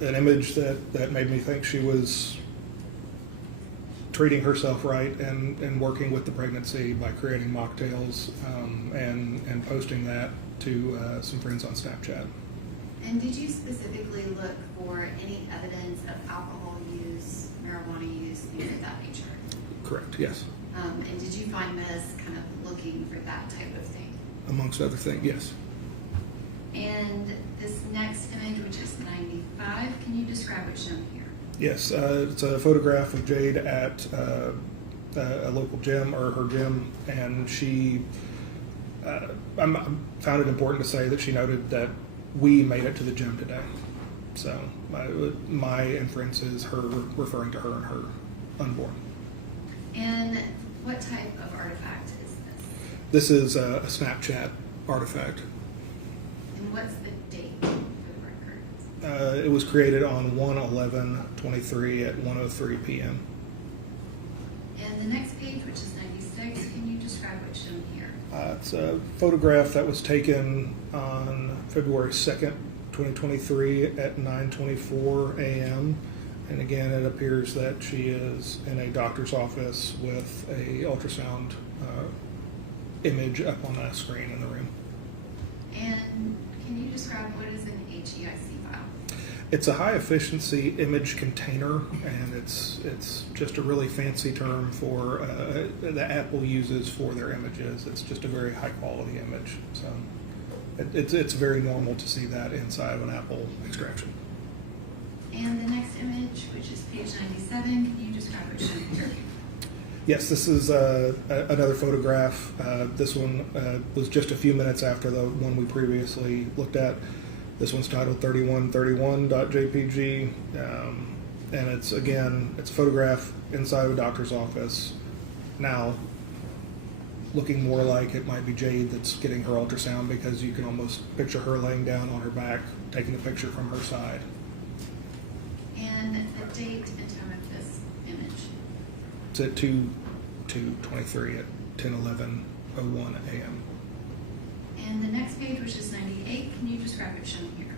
An image that made me think she was treating herself right and working with the pregnancy by creating mocktails and posting that to some friends on Snapchat. And did you specifically look for any evidence of alcohol use, marijuana use, things of that nature? Correct, yes. And did you find this kind of looking for that type of thing? Amongst other things, yes. And this next image, which is 95, can you describe what's shown here? Yes, it's a photograph of Jade at a local gym, or her gym, and she found it important to say that she noted that we made it to the gym today. So my inference is her referring to her and her unborn. And what type of artifact is this? This is a Snapchat artifact. And what's the date for the record? It was created on 1/11/23 at 1:03 p.m. And the next page, which is 96, can you describe what's shown here? It's a photograph that was taken on February 2nd, 2023 at 9:24 a.m. And again, it appears that she is in a doctor's office with a ultrasound image up on a screen in the room. And can you describe what is an HEIC file? It's a high efficiency image container, and it's just a really fancy term for that Apple uses for their images. It's just a very high quality image. So it's very normal to see that inside of an Apple extraction. And the next image, which is page 97, can you describe what's shown here? Yes, this is another photograph. This one was just a few minutes after the one we previously looked at. This one's titled 3131.jpg, and it's a photograph inside of a doctor's office. Now, looking more like it might be Jade that's getting her ultrasound, because you can almost picture her laying down on her back, taking a picture from her side. And the date and time of this image? It's at 2/23 at 10:11:01 a.m. And the next page, which is 98, can you describe what's shown here?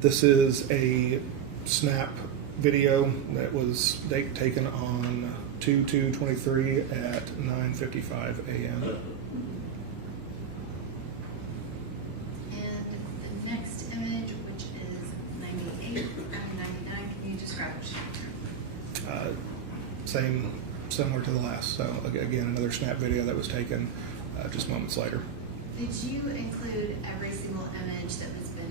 This is a snap video that was taken on 2/2/23 at 9:55 a.m. And the next image, which is 98 and 99, can you describe what's shown here? Similar to the last. So again, another snap video that was taken just moments later. Did you include every single image that was been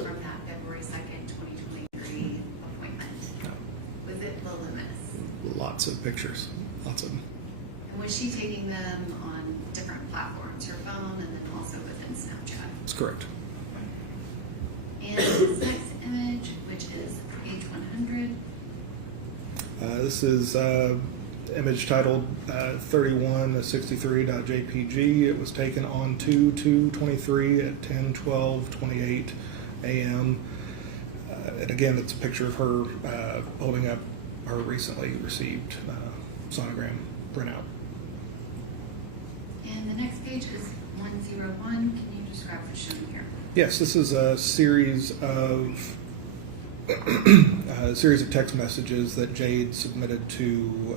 from that February 2nd, 2023 appointment? No. Was it voluminous? Lots of pictures, lots of them. And was she taking them on different platforms, her phone, and then also within Snapchat? That's correct. And this next image, which is page 100, This is image titled 3163.jpg. It was taken on 2/2/23 at 10:12:28 a.m. And again, it's a picture of her holding up her recently received sonogram printout. and the next page is 101. Can you describe what's shown here? Yes, this is a series of text messages that Jade submitted to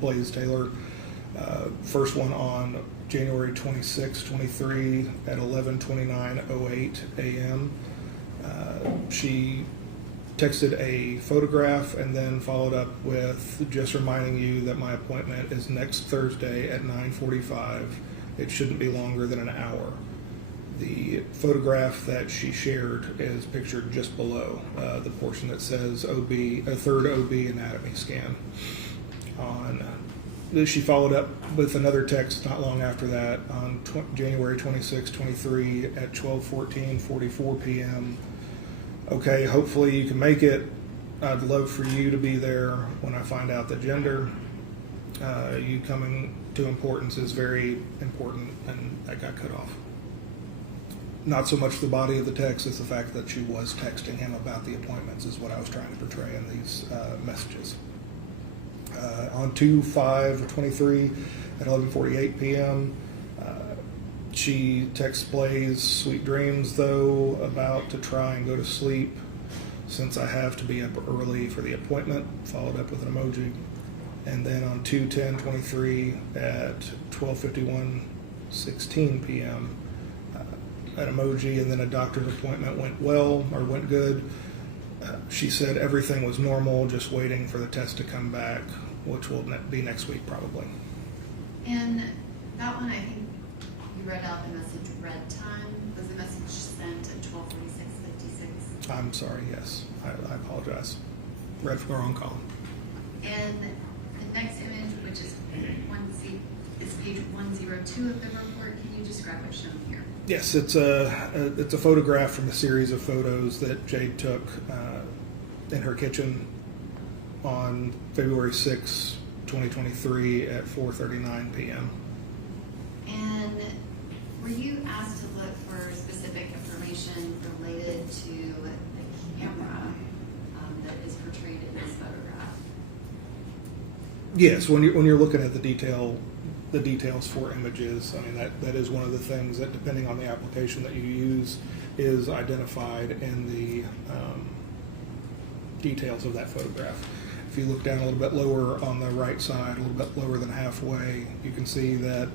Blaise Taylor. First one on January 26, 23 at 11:29:08 a.m. She texted a photograph and then followed up with just reminding you that my appointment is next Thursday at 9:45. It shouldn't be longer than an hour. The photograph that she shared is pictured just below the portion that says OB, a third OB anatomy scan. She followed up with another text not long after that on January 26, 23 at 12:44 p.m. Okay, hopefully you can make it. I'd love for you to be there when I find out the gender. You coming to importance is very important, and that got cut off. Not so much the body of the text as the fact that she was texting him about the appointments is what I was trying to portray in these messages. On 2/5/23 at 11:48 p.m., she texts Blaise, "Sweet dreams, though, about to try and go to sleep since I have to be up early for the appointment," followed up with an emoji. And then on 2/10/23 at 12:51:16 p.m., an emoji, and then a doctor's appointment went well, or went good. She said everything was normal, just waiting for the test to come back, which will be next week probably. And that one, I think you read out the message red time. Was the message sent at 12:46:56? I'm sorry, yes. I apologize. Read from the wrong column. And the next image, which is page 102 of the report, can you describe what's shown here? Yes, it's a photograph from a series of photos that Jade took in her kitchen on February 6, 2023 at 4:39 p.m. And were you asked to look for specific information related to the camera that is portrayed in this photograph? Yes, when you're looking at the details for images, I mean that is one of the things that, depending on the application that you use, is identified in the details of that photograph. If you look down a little bit lower on the right side, a little bit lower than halfway, you can see that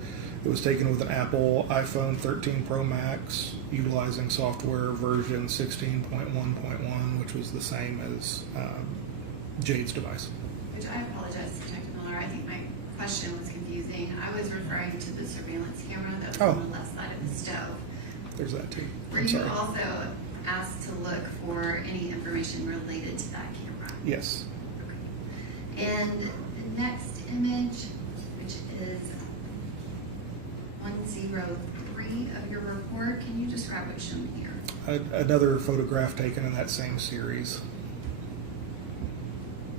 it was taken with an Apple iPhone 13 Pro Max, utilizing software version 16.1.1, which was the same as Jade's device. Which I apologize, Detective Miller. I think my question was confusing. I was referring to the surveillance camera that was on the left side of the stove. There's that too. Were you also asked to look for any information related to that camera? Yes. Okay. And the next image, which is 103 of your report, can you describe what's shown here? Another photograph taken in that same series.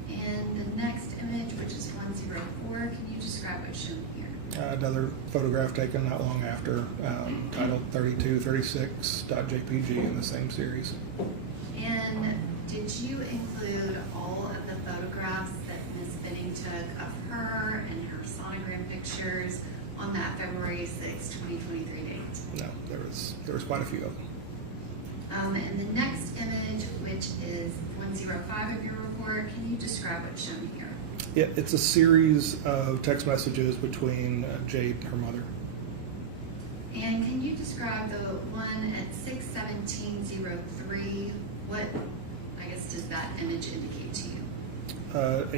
And the next image, which is 104, can you describe what's shown here? Another photograph taken not long after, titled 3236.jpg in the same series. And did you include all of the photographs that Ms. Benning took of her and her sonogram pictures on that February 6, 2023 date? No, there was quite a few of them. And the next image, which is 105 of your report, can you describe what's shown here? Yeah, it's a series of text messages between Jade and her mother. And can you describe the one at 6:17:03? What, I guess, does that image indicate to you? A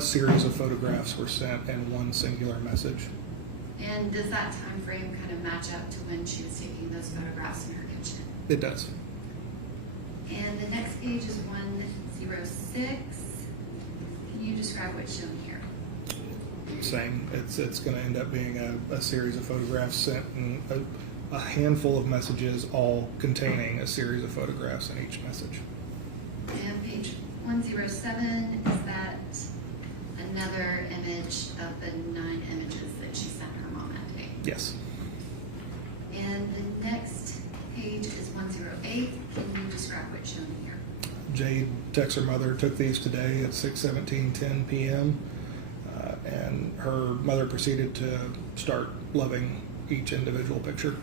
series of photographs were sent in one singular message. And does that time frame kind of match up to when she was taking those photographs in her kitchen? It does. And the next page is 106. Can you describe what's shown here? Same. It's going to end up being a series of photographs sent in a handful of messages, all containing a series of photographs in each message. And page 107, is that another image of the 9 images that she sent her mom that day? Yes. And the next page is 108. Can you describe what's shown here? Jade texts her mother, took these today at 6:17:10 p.m. And her mother proceeded to start loving each individual picture.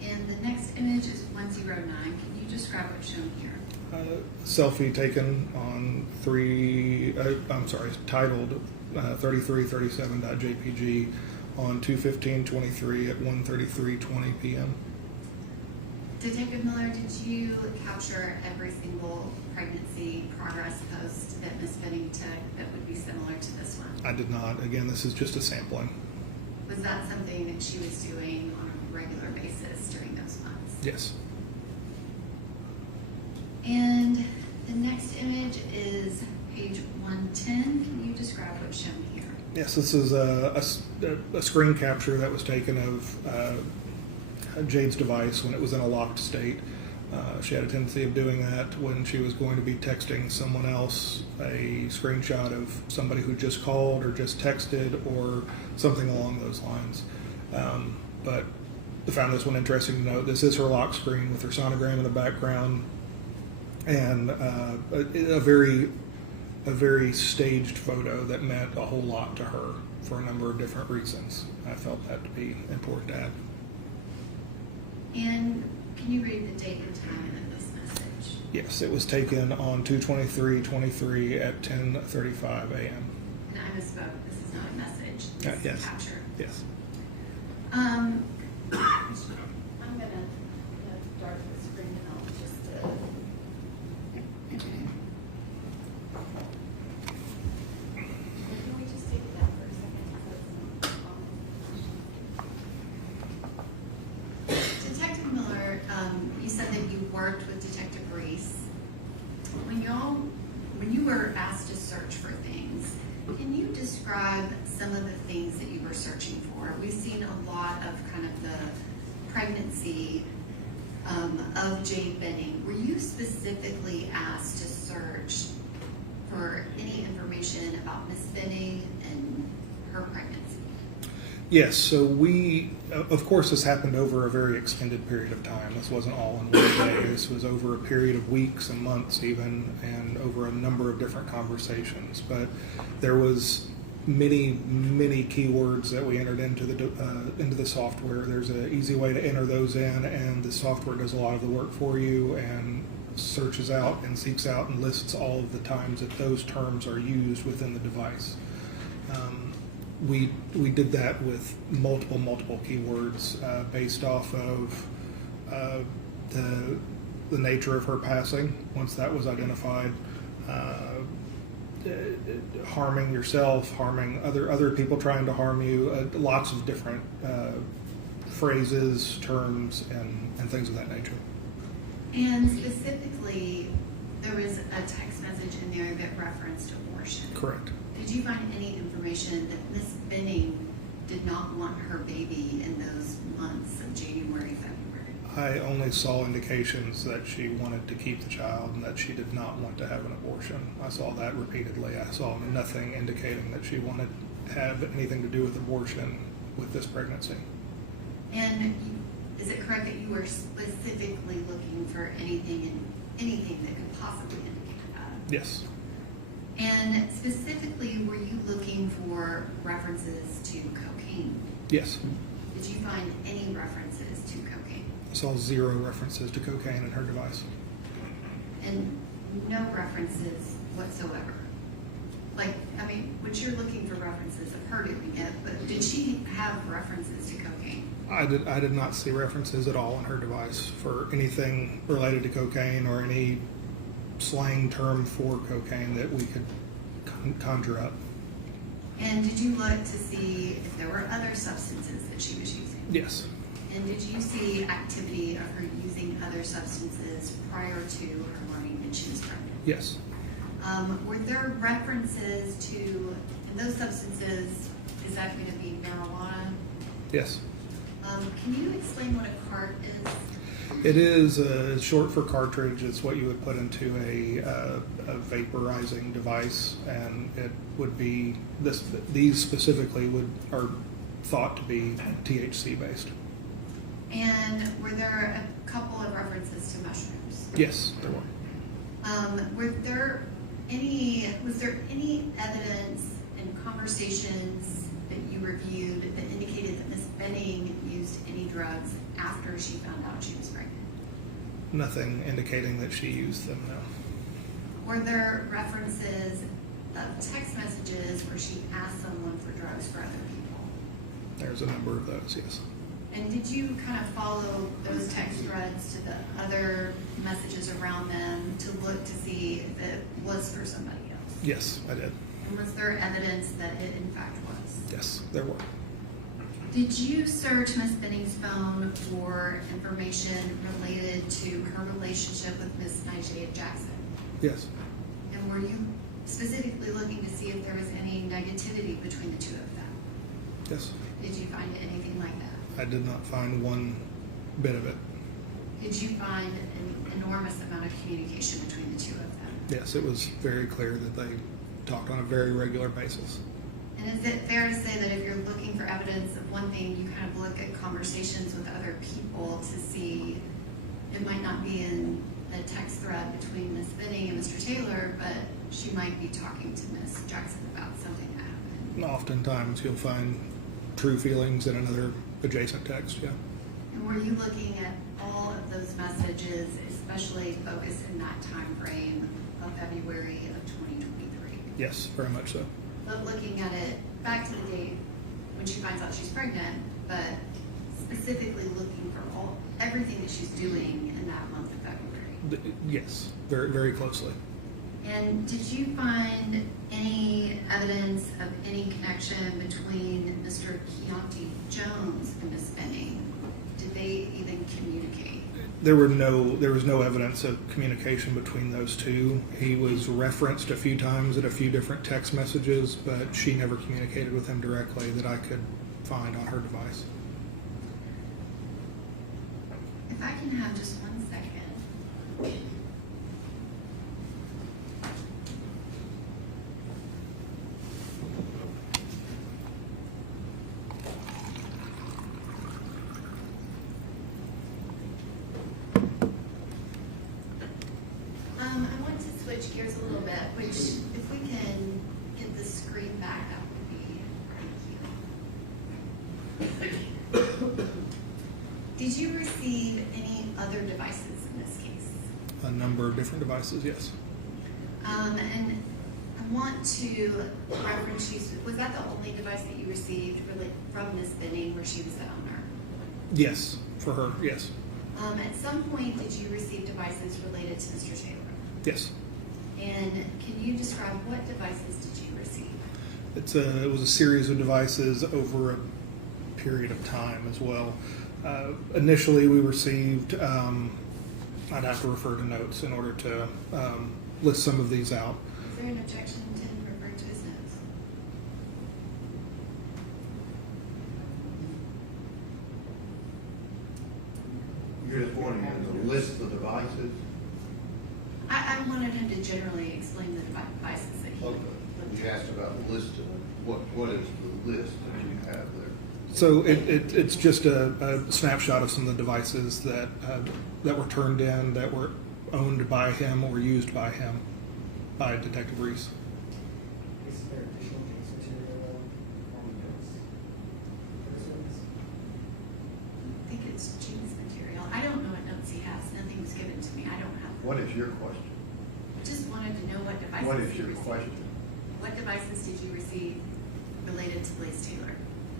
And the next image is 109. Can you describe what's shown here? Selfie taken on titled 3337.jpg on 2/15/23 at 1:33:20 p.m. Detective Miller, did you capture every single pregnancy progress post that Ms. Benning took that would be similar to this one? I did not. Again, this is just a sampling. Was that something that she was doing on a regular basis during those months? Yes. And the next image is page 110. Can you describe what's shown here? Yes, this is a screen capture that was taken of Jade's device when it was in a locked state She had a tendency of doing that when she was going to be texting someone else a screenshot of somebody who just called or just texted or something along those lines. But I found this one interesting to note. This is her lock screen with her sonogram in the background, and a very staged photo that meant a whole lot to her for a number of different reasons. I felt that to be important to add. And can you read the date and time of this message? Yes, it was taken on 2/23/23 at 10:35 a.m. And I misspoke. This is not a message. This is Yes. a capture. Yes. I'm gonna darken the screen out just to. Can we just take it down for a second? Detective Miller, you said that you worked with Detective Reese. When you were asked to search for things, can you describe some of the things that you were searching for? We've seen a lot of kind of the pregnancy of Jade Benning. Were you specifically asked to search for any information about Miss Benning and her pregnancy? Yes, so we, of course, this happened over a very extended period of time. This wasn't all in one day. This was over a period of weeks and months even, and over a number of different conversations. But there was many keywords that we entered into the software. There's an easy way to enter those in, and the software does a lot of the work for you and searches out and seeks out and lists all of the times that those terms are used within the device. We did that with multiple keywords based off of the nature of her passing. Once that was identified, harming yourself, harming other people trying to harm you, lots of different phrases, terms, and things of that nature. And specifically, there was a text message in there that referenced abortion. Correct. Did you find any information that Miss Benning did not want her baby in those months of January, February? I only saw indications that she wanted to keep the child and that she did not want to have an abortion. I saw that repeatedly. I saw nothing indicating that she wanted to have anything to do with abortion with this pregnancy. And is it correct that you were specifically looking for anything that could possibly indicate that? Yes. And specifically, were you looking for references to cocaine? Yes. Did you find any references to cocaine? I saw 0 references to cocaine in her device. And no references whatsoever? Like, I mean, when you're looking for references of her doing it, but did she have references to cocaine? I did not see references at all in her device for anything related to cocaine or any slang term for cocaine that we could conjure up. And did you look to see if there were other substances that she was using? Yes. And did you see activity of her using other substances prior to her learning that she was pregnant? Yes. Were there references to, in those substances, is that going to be marijuana? Yes. Can you explain what a cart is? It is short for cartridge. It's what you would put into a vaporizing device, and it would be these specifically are thought to be THC based. And were there a couple of references to mushrooms? Yes, there were. Was there any evidence and conversations that you reviewed that indicated that Ms. Benning used any drugs after she found out she was pregnant? Nothing indicating that she used them, no. Were there references of text messages where she asked someone for drugs for other people? There's a number of those, yes. And did you kind of follow those text threads to the other messages around them to look to see if it was for somebody else? Yes, I did. And was there evidence that it in fact was? Yes, there were. Did you search Ms. Benning's phone for information related to her relationship with Ms. Nigel Jackson? Yes. And were you specifically looking to see if there was any negativity between the two of them? Yes. Did you find anything like that? I did not find one bit of it. Did you find enormous amount of communication between the two of them. Yes, it was very clear that they talked on a very regular basis. And is it fair to say that if you're looking for evidence of one thing, you kind of look at conversations with other people to see, it might not be in a text thread between Ms. Benning and Mr. Taylor, but she might be talking to Ms. Jackson about something that happened. And oftentimes you'll find true feelings in another adjacent text, yeah. And were you looking at all of those messages, especially focused in that time frame of February of 2023? Yes, very much so. But looking at it back to the date when she finds out she's pregnant, but specifically looking for everything that she's doing in that month of February. Yes, very, very closely. And did you find any evidence of any connection between Mr. Keontae Jones and Ms. Benning? Did they even communicate? There was no evidence of communication between those two. He was referenced a few times in a few different text messages, but she never communicated with him directly that I could find on her device. If I can have just 1 second. I want to switch gears a little bit, which if we can get the screen back, that would be thank you. Did you receive any other devices in this case? A number of different devices, yes. And I want to reference you, was that the only device that you received really from Ms. Benning where she was the owner? Yes, for her, yes. At some point, did you receive devices related to Mr. Taylor? Yes. And can you describe what devices did you receive? It was a series of devices over a period of time as well. Initially, we received, I'd have to refer to notes in order to list some of these out. Is there an objection to him referring to his notes? You're just wanting to list the devices? I wanted him to generally explain the devices that he Okay. looked You at. asked about listing. What is the list that you have there? So it's just a snapshot of some of the devices that were turned in, that were owned by him or used by him, by Detective Reese. Is there additional case material on the notes? I think it's Gene's material. I don't know what notes he has. Nothing was given to me. I don't have. What is your question? I just wanted to know what devices What is you your received. question? What devices did you receive related to Blaise Taylor?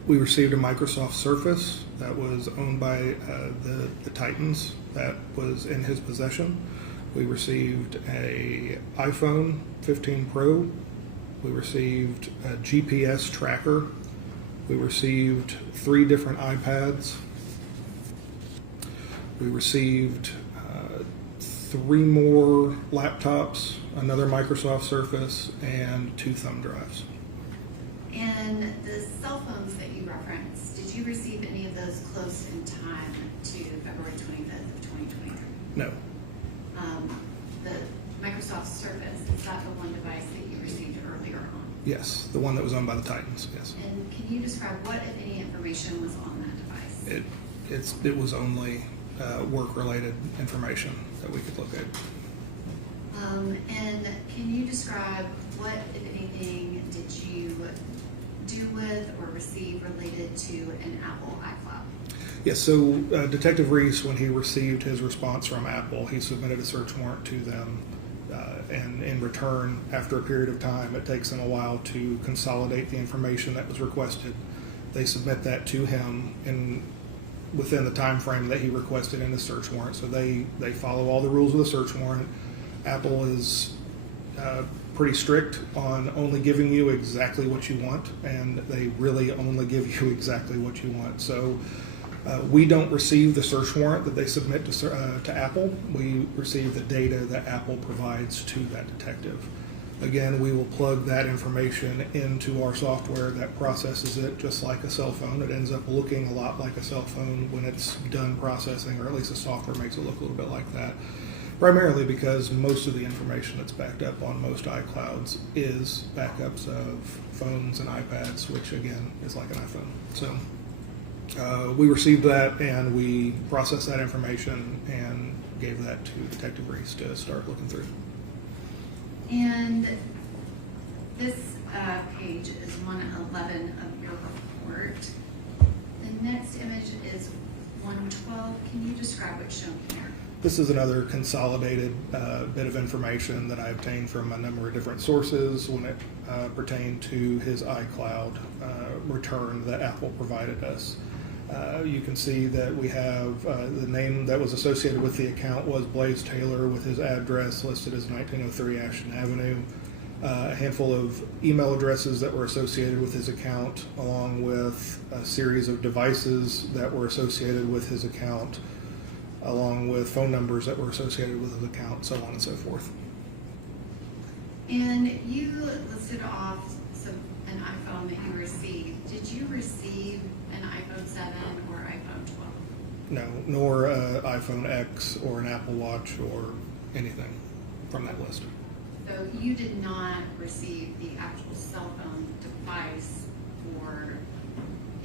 We received a Microsoft Surface that was owned by the Titans that was in his possession. We received a iPhone 15 Pro. We received a GPS tracker. We received 3 different iPads. We received 3 more laptops, another Microsoft Surface, and 2 thumb drives. And the cell phones that you referenced, did you receive any of those close in time to February 25th of 2023? No. The Microsoft Surface, is that the one device that you received earlier on? Yes, the one that was owned by the Titans, yes. And can you describe what, if any, information was on that device? It was only work-related information that we could look at. And can you describe what, if anything, did you do with or receive related to an Apple iCloud? Yes, so Detective Reese, when he received his response from Apple, he submitted a search warrant to them. And in return, after a period of time, it takes them a while to consolidate the information that was requested. They submit that to him within the time frame that he requested in the search warrant. So they follow all the rules of the search warrant. Apple is pretty strict on only giving you exactly what you want, and they really only give you exactly what you want. So we don't receive the search warrant that they submit to Apple. We receive the data that Apple provides to that detective. Again, we will plug that information into our software that processes it just like a cell phone. It ends up looking a lot like a cell phone when it's done processing, or at least the software makes it look a little bit like that. Primarily because most of the information that's backed up on most iClouds is backups of phones and iPads, which again is like an iPhone. So we received that and we processed that information and gave that to Detective Reese to start looking through. And this page is 111 of your report. The next image is 112. Can you describe what's shown here? This is another consolidated bit of information that I obtained from a number of different sources when it pertained to his iCloud return that Apple provided us. You can see that we have the name that was associated with the account was Blaise Taylor, with his address listed as 1903 Ashton Avenue. A handful of email addresses that were associated with his account, along with a series of devices that were associated with his account, along with phone numbers that were associated with his account, so on and so forth. And you listed off an iPhone that you received. Did you receive an iPhone 7 or iPhone 12? No, nor iPhone X or an Apple Watch or anything from that list. So you did not receive the actual cell phone device for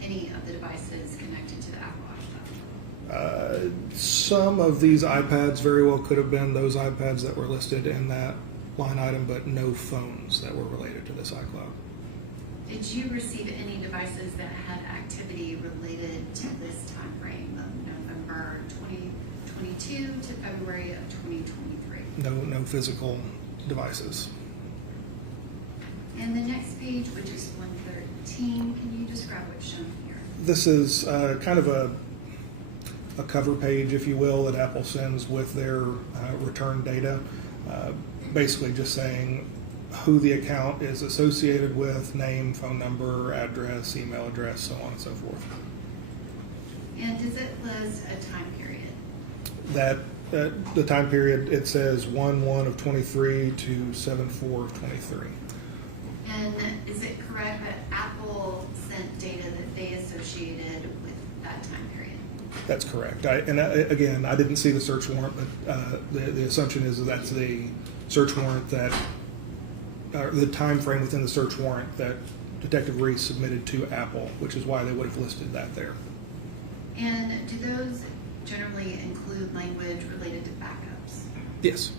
any of the devices connected to the Apple Watch? Some of these iPads very well could have been those iPads that were listed in that line item, but no phones that were related to this iCloud. Did you receive any devices that had activity related to this time frame of November 2022 to February of 2023? No physical devices. And the next page, which is 113, can you describe what's shown here? This is kind of a cover page, if you will, that Apple sends with their return data. Basically just saying who the account is associated with, name, phone number, address, email address, so on and so forth. And does it list a time period? That the time period, it says 1/1 of 23 to 7/4 of 23. And is it correct that Apple sent data that they associated with that time period? That's correct. Again, I didn't see the search warrant, but the assumption is that's the search warrant that, the time frame within the search warrant that Detective Reese submitted to Apple, which is why they would have listed that there. And do those generally include language related to backups? Yes.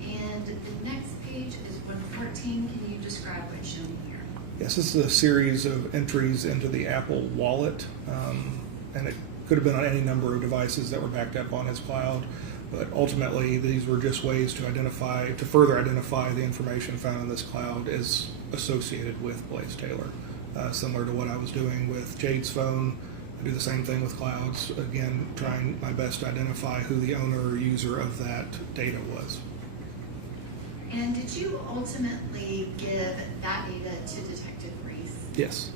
And the next page is 114. Can you describe what's shown here? Yes, this is a series of entries into the Apple Wallet, and it could have been on any number of devices that were backed up on his cloud, but ultimately these were just ways to further identify the information found in this cloud as associated with Blaise Taylor. Similar to what I was doing with Jade's phone, I do the same thing with clouds, again, trying my best to identify who the owner or user of that data was. And did you ultimately give that data to Detective Reese? Yes,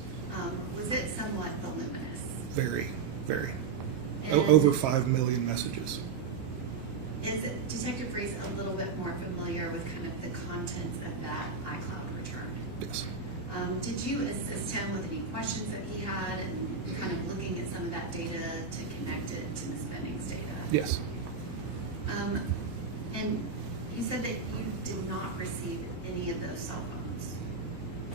Was it somewhat voluminous? very, very. And Over 5 million messages. is Detective Reese a little bit more familiar with kind of the contents of that iCloud return? Yes. Did you assist him with any questions that he had and kind of looking at some of that data to connect it to Ms. Benning's data? Yes. And you said that you did not receive any of those cell phones.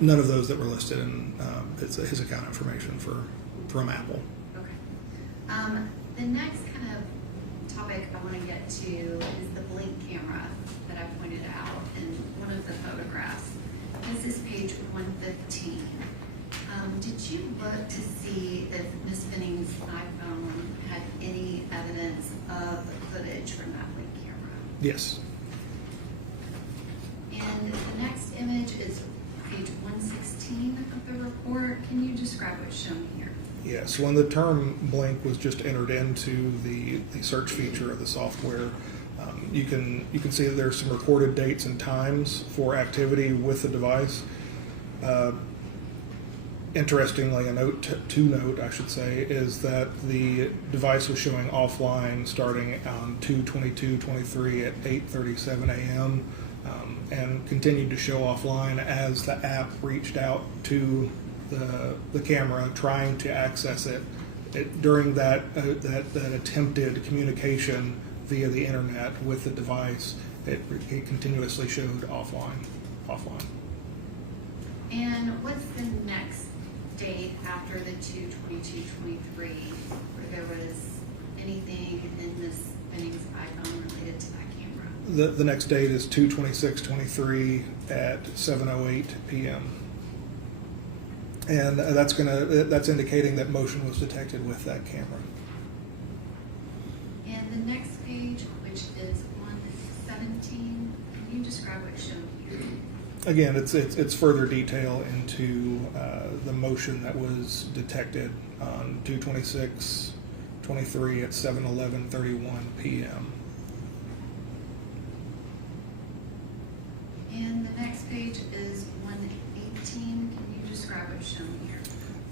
None of those that were listed in his account information from Apple. Okay. The next kind of topic I want to get to is the blink camera that I pointed out in one of the photographs. This is page 115. Did you look to see if Ms. Benning's iPhone had any evidence of footage from that blink camera? Yes. And the next image is page 116 of the report. Can you describe what's shown here? Yes. When the term blink was just entered into the search feature of the software, you can see that there's some recorded dates and times for activity with the device. Interestingly, a note to note, I should say, is that the device was showing offline starting on 2/22/23 at 8:37 a.m. And continued to show offline as the app reached out to the camera trying to access it. During that attempted communication, via the internet with the device, it continuously showed offline. And what's the next date after the 2/22/23 where there was anything in this Bennings iPhone related to that camera? The next date is 2/26/23 at 7:08 p.m. And that's indicating that motion was detected with that camera. And the next page, which is 117, can you describe what's shown here? Again, it's further detail into the motion that was detected on 2/26/23 at 7:11:31 p.m. And the next page is 118. Can you describe what's shown here?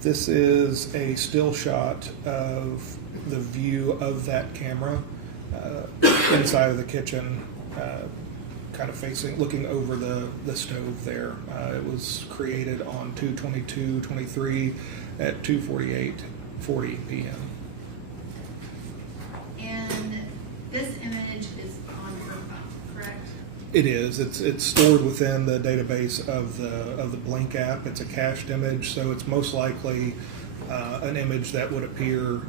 This is a still shot of the view of that camera inside of the kitchen, kind of looking over the stove there. It was created on 2/22/23 at 2:48:40 p.m. And this image is on her phone, correct? It is. It's stored within the database of the Blink app. It's a cached image, so it's most likely an image that would appear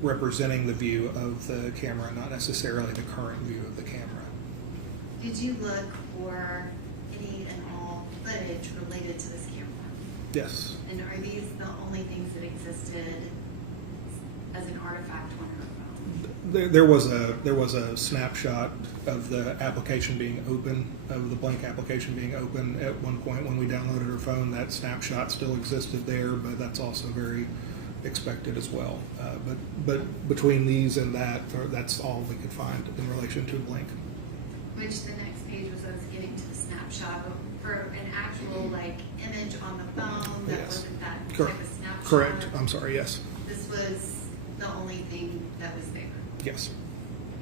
representing the view of the camera, not necessarily the current view of the camera. Did you look for any and all footage related to this camera? Yes. And are these the only things that existed as an artifact on her phone? There was a snapshot of the application being open, of the Blink application being open at one point when we downloaded her phone. That snapshot still existed there, but that's also very expected as well. But between these and that, that's all we could find in relation to Blink. Which the next page was us getting to the snapshot for an actual image on the phone that Yes. wasn't that Correct. type of snapshot. Correct. I'm sorry. Yes. This was the only thing that was there. Yes.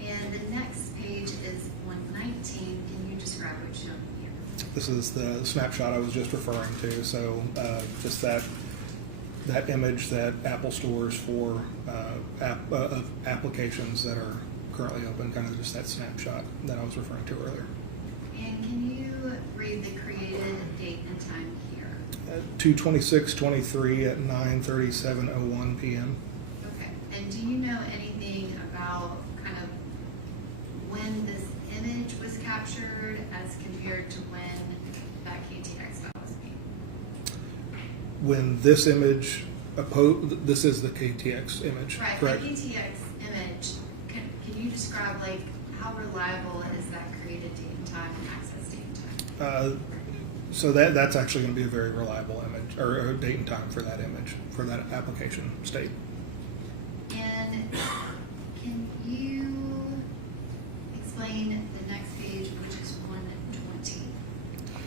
And the next page is 119. Can you describe what's shown here? This is the snapshot I was just referring to. So just that image that Apple stores for applications that are currently open, kind of just that snapshot that I was referring to earlier. And can you read the created date and time here? 2/26/23 at 9:37:01 p.m. Okay. And do you know anything about kind of when this image was captured as compared to when that KTX file was made? When this image, this is the KTX image, Right. correct? The KTX image, can you describe how reliable is that created date and time and access date and time? So that's actually going to be a very reliable image, or date and time for that image, for that application state. And can you explain the next page, which is 120?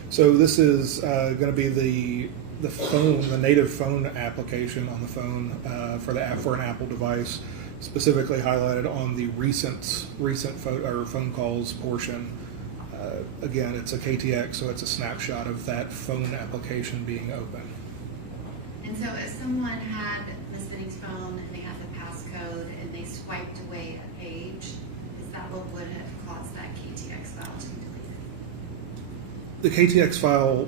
So this is going to be the phone, the native phone application on the phone for an Apple device, specifically highlighted on the recent phone calls portion. Again, it's a KTX, so it's a snapshot of that phone application being open. And so if someone had Ms. Benning's phone and they had the passcode and they swiped away a page, is that what would have caused that KTX file to be deleted? The KTX file,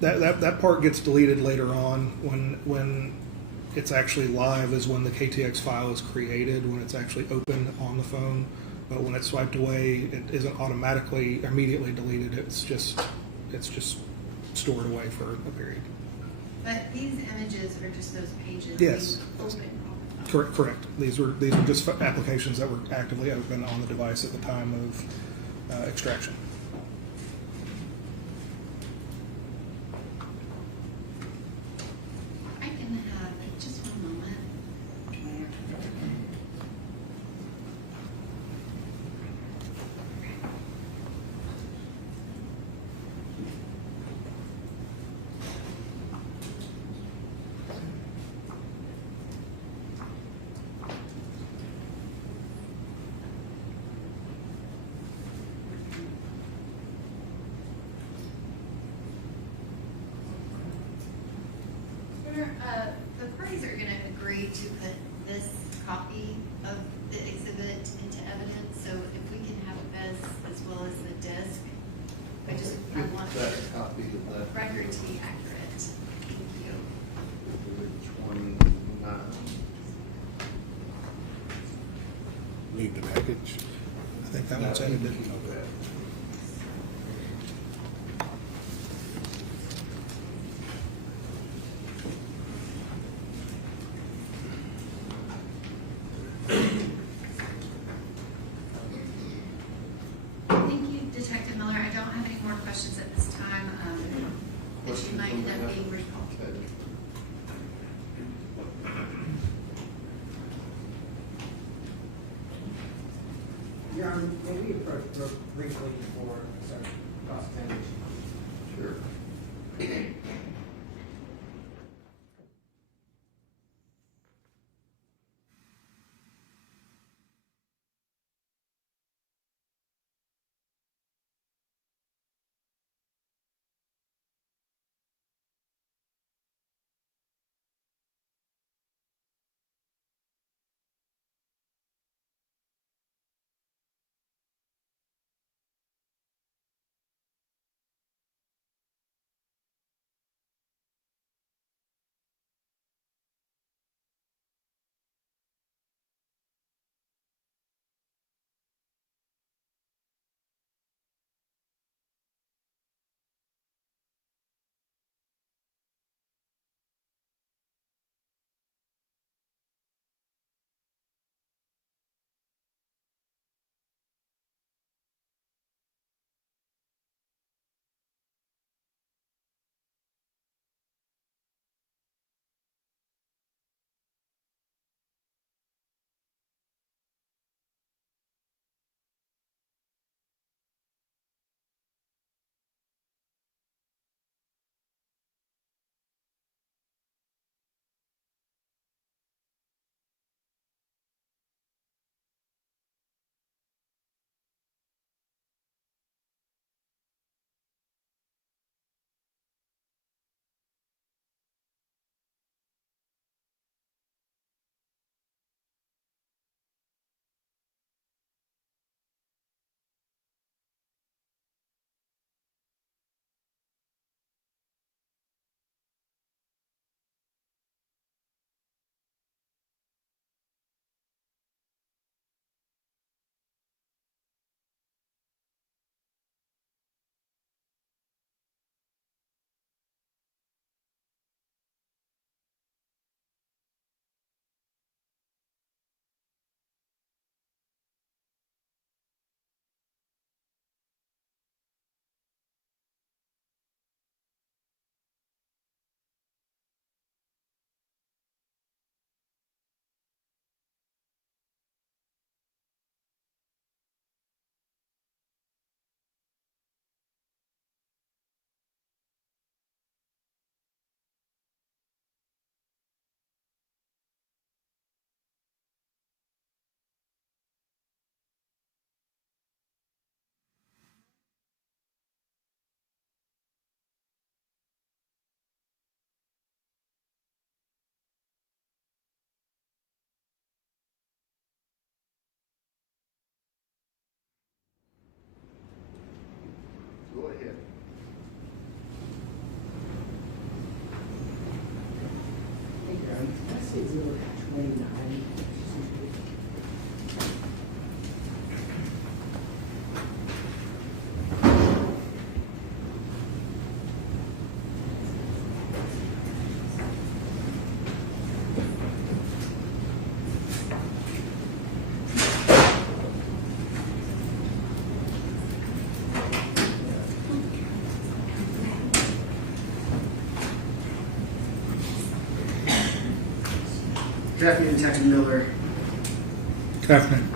that part gets deleted later on when it's actually live is when the KTX file is created, when it's actually open on the phone. But when it's swiped away, it isn't automatically immediately deleted. It's just stored away for a period. But these images are just those pages Yes. being open on the phone. Correct. These were just applications that were actively open on the device at the time of extraction. I can have just one moment. The parties are going to agree to put this copy of the exhibit into evidence, so if we can have this as well as the disc, I want That copy of the that. record to be accurate. Thank you. 29. Need the package. I think that one's edited. Okay. Thank you, Detective Miller. I don't have any more questions at this time. That you might end up being recalled. Okay. Your Honor, may we approach briefly for, sorry, cross-examination? Sure. Go ahead. Thank you, Your Honor. Can I see exhibit 29? Good afternoon, Detective Miller. Good afternoon.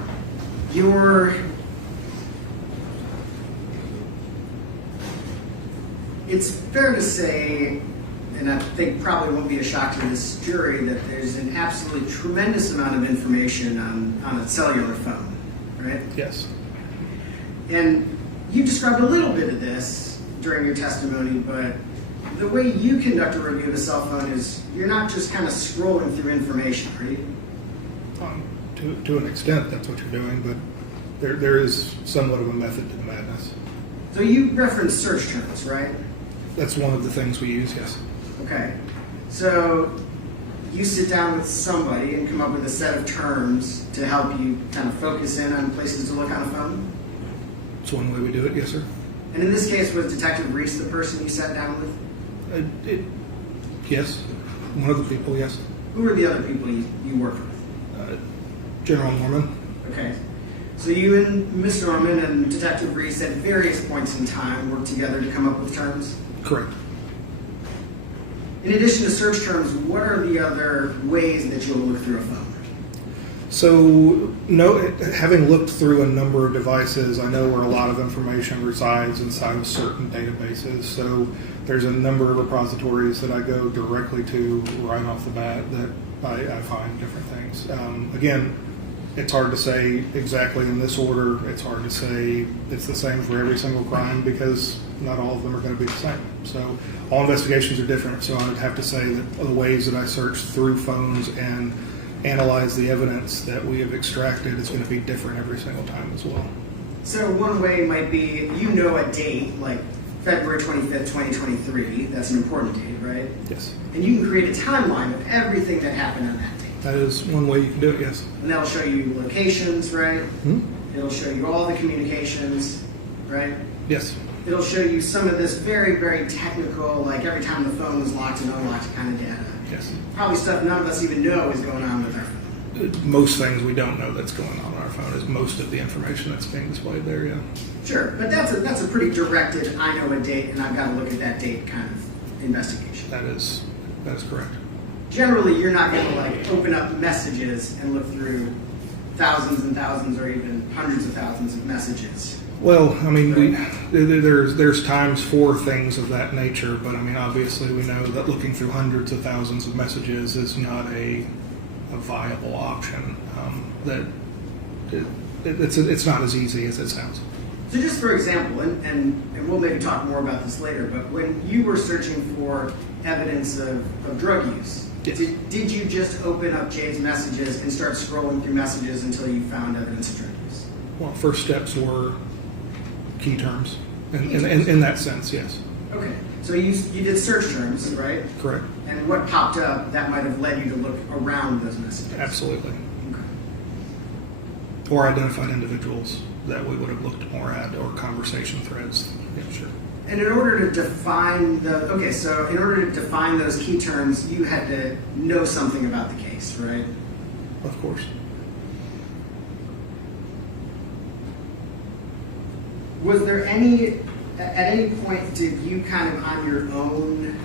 It's fair to say, and I think probably won't be a shock to this jury, that there's an absolutely tremendous amount of information on a cellular phone, right? Yes. And you described a little bit of this during your testimony, but the way you conduct a review of a cell phone is you're not just kind of scrolling through information, are you? To an extent, that's what you're doing, but there is somewhat of a method to the madness. So you referenced search terms, right? That's one of the things we use, yes. Okay. So you sit down with somebody and come up with a set of terms to help you kind of focus in on places to look on a phone? It's one way we do it, yes, sir. And in this case, was Detective Reese the person you sat down with? Yes, one of the people, yes. Who were the other people you worked with? General Norman. Okay. So you and Ms. Norman and Detective Reese at various points in time worked together to come up with terms? Correct. In addition to search terms, what are the other ways that you'll look through a phone? So, having looked through a number of devices, I know where a lot of information resides inside of certain databases. So, there's a number of repositories that I go directly to right off the bat that I find different things. Again, it's hard to say exactly in this order. It's hard to say it's the same for every single crime because not all of them are going to be the same. So, all investigations are different. So, I would have to say that the ways that I search through phones and analyze the evidence that we have extracted is going to be different every single time as well. So one way might be, you know, a date like February 25th, 2023. That's an important date, right? Yes. And you can create a timeline of everything that happened on that date. That is one way you can do it, yes. And that'll show you locations, right? Hmm? It'll show you all the communications, right? Yes. It'll show you some of this very, very technical, like every time the phone is locked and unlocked kind of data. Yes. Probably stuff none of us even know is going on with our phone. Most things we don't know that's going on our phone is most of the information that's being displayed there, yeah. Sure, but that's a pretty directed, I know a date and I've got to look at that date kind of investigation. That is correct. Generally, you're not going to like open up messages and look through thousands and thousands or even hundreds of thousands of messages. Well, I mean, there's times for things of that nature, but I mean, obviously we know that looking through hundreds of thousands of messages is not a viable option. It's not as easy as it sounds. So just for example, and we'll maybe talk more about this later, but when you were searching for evidence of drug use, yes. did you just open up Jay's messages and start scrolling through messages until you found evidence of drug use? Well, first steps were key terms, in that sense, yes. Okay, so you did search terms, right? Correct. And what popped up that might have led you to look around those messages? Absolutely. Okay. Or identified individuals that we would have looked more at, or conversation threads. Yeah, sure. And in order to define in order to define those key terms, you had to know something about the case, right? Of course. Was there at any point, did you kind of on your own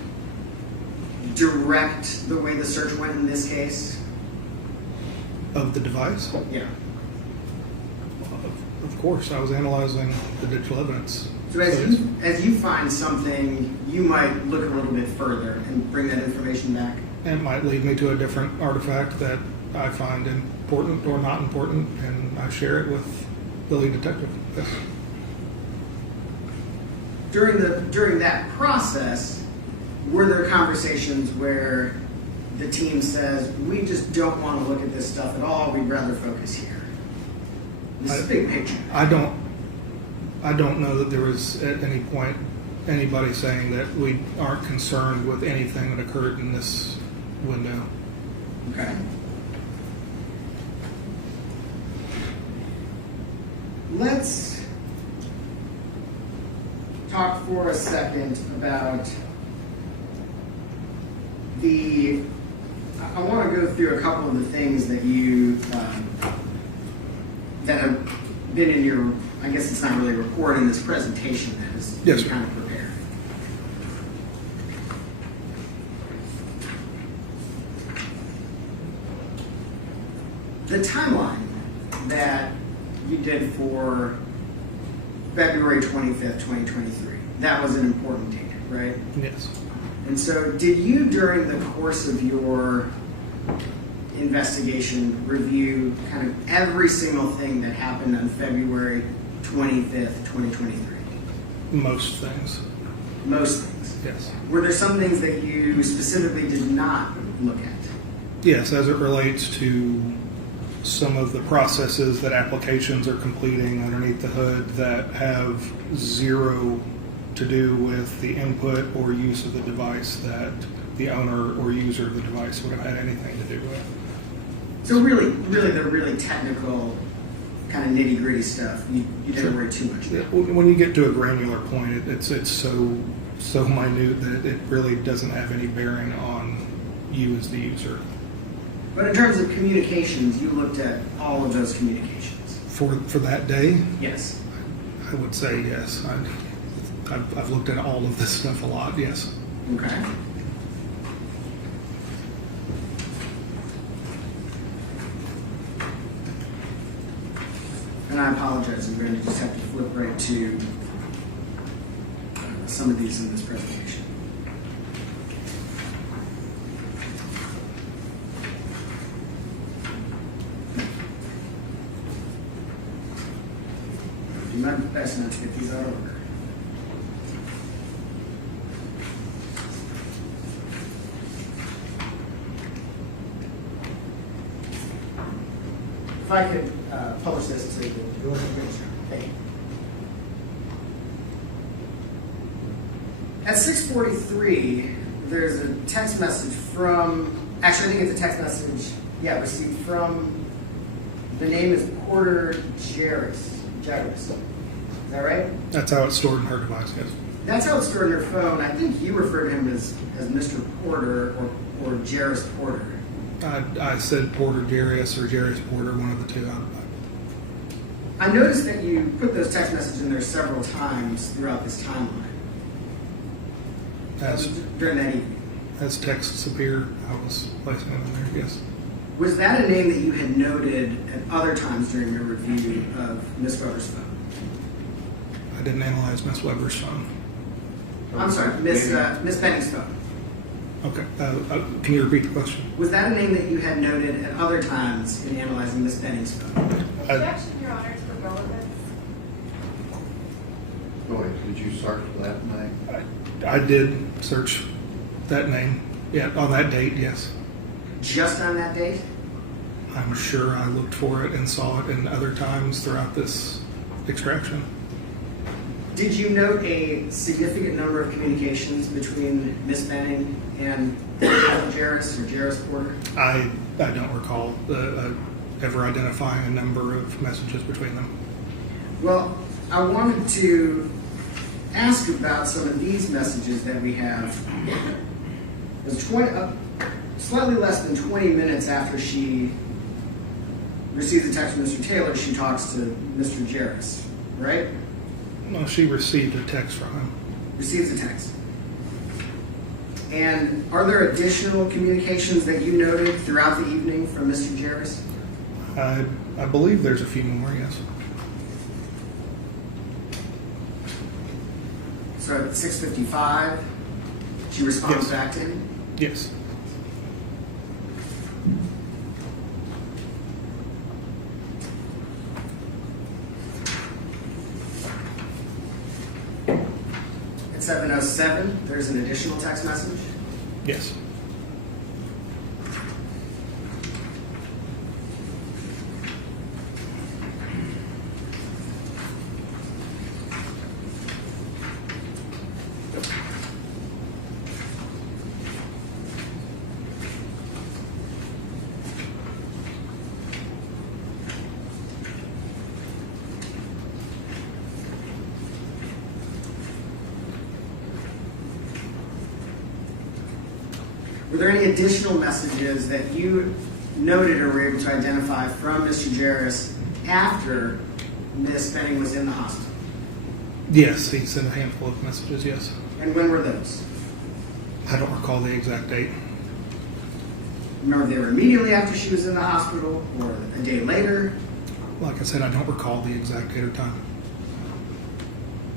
direct the way the search went in this case? Of the device? Yeah. Of course, I was analyzing the digital evidence. So as you find something, you might look a little bit further and bring that information back? It might lead me to a different artifact that I find important or not important, and I share it with the lead detective. Yes. During that process, were there conversations where the team says, we just don't want to look at this stuff at all, we'd rather focus here? This is big picture. I don't know that there was at any point anybody saying that we aren't concerned with anything that occurred in this window. Okay. Let's talk for a second about I want to go through a couple of the things that you that have been in your, I guess it's not really a report in this presentation that is Yes, sir. kind of prepared. The timeline that you did for February 25th, 2023, that was an important date, right? Yes. And so did you, during the course of your investigation, review kind of every single thing that happened on February 25th, 2023? Most things. Most things. Yes. Were there some things that you specifically did not look at? Yes, as it relates to some of the processes that applications are completing underneath the hood that have zero to do with the input or use of the device that the owner or user of the device would have had anything to do with. So really, the really technical, kind of nitty gritty stuff, you didn't worry too much Yeah, about. when you get to a granular point, it's so minute that it really doesn't have any bearing on you as the user. But in terms of communications, you looked at all of those communications. For that day, Yes. I would say yes. I've looked at all of this stuff a lot. Yes. Okay. And I apologize, I'm going to just have to flip right to some of these in this presentation. Do my best not to get these out of order. If I could publish this to go into the Thank you. At 6:43, there's a text message from, actually I think it's a text message, received from, the name is Porter Jarris. Is that right? That's how it's stored in her device. Yes. That's how it's stored in her phone. I think you refer to him as Mr. Porter or Jarris Porter. I said Porter Jarius or Jarius Porter, one of the two. I noticed that you put those text messages in there several times throughout this timeline. During that evening. As texts appear, I was placing them in there. Yes. Was that a name that you had noted at other times during your review of Miss Weber's phone? I didn't analyze Miss Weber's phone. I'm sorry, Miss Benning's phone. Okay. Can you repeat the question? Was that a name that you had noted at other times in analyzing Miss Benning's phone? Objection, Your Honor, to the relevance. Go ahead, did you search that name? I did search that name. Yeah, on that date. Yes. Just on that date? I'm sure I looked for it and saw it in other times throughout this extraction. Did you note a significant number of communications between Miss Benning and Jarris or Jarris Porter? I don't recall ever identifying a number of messages between them. Well, I wanted to ask about some of these messages that we have. It was slightly less than 20 minutes after she receives a text from Mr. Taylor, she talks to Mr. Jarris, right? No, she received a text from him. Receives a text. And are there additional communications that you noted throughout the evening from Mr. Jarris? I believe there's a few more, yes. So at 6:55, she responds Yes. back to him? Yes. At 7:07, there's an additional text message? Yes. Were there any additional messages that you noted or were able to identify from Mr. Jarris after Miss Benning was in the hospital? Yes, he sent a handful of messages, yes. And when were those? I don't recall the exact date. Remember they were immediately after she was in the hospital or a day later? Like I said, I don't recall the exact date or time.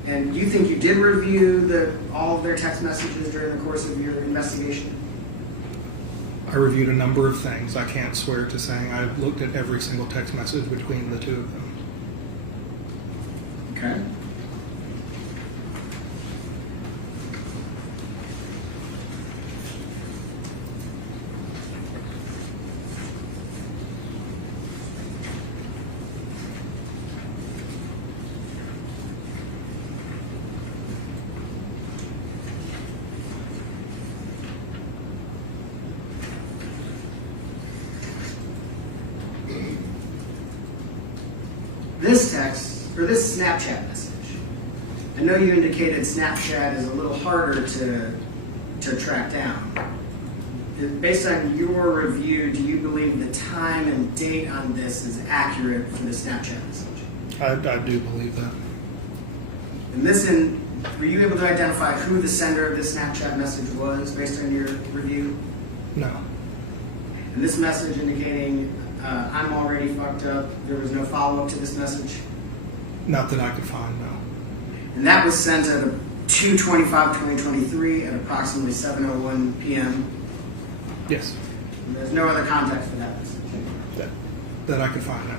And you think you did review all of their text messages during the course of your investigation? I reviewed a number of things. I can't swear to saying I looked at every single text message between the two of them. Okay. this text, or this Snapchat message, I know you indicated Snapchat is a little harder to track down. Based on your review, do you believe the time and date on this is accurate for the Snapchat message? I do believe that. And were you able to identify who the sender of this Snapchat message was based on your review? No. And this message indicating, I'm already fucked up, there was no follow-up to this message? Not that I could find, no. And that was sent at 2/25/2023 at approximately 7:01 p.m. Yes. And there's no other context for that message. That I could find, no.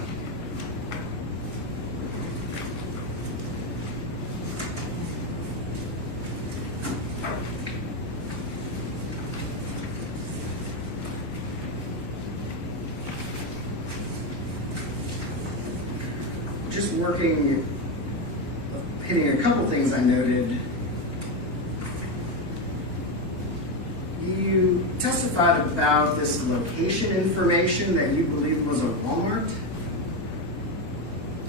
Just hitting a couple things I noted. You testified about this location information that you believe was a Walmart,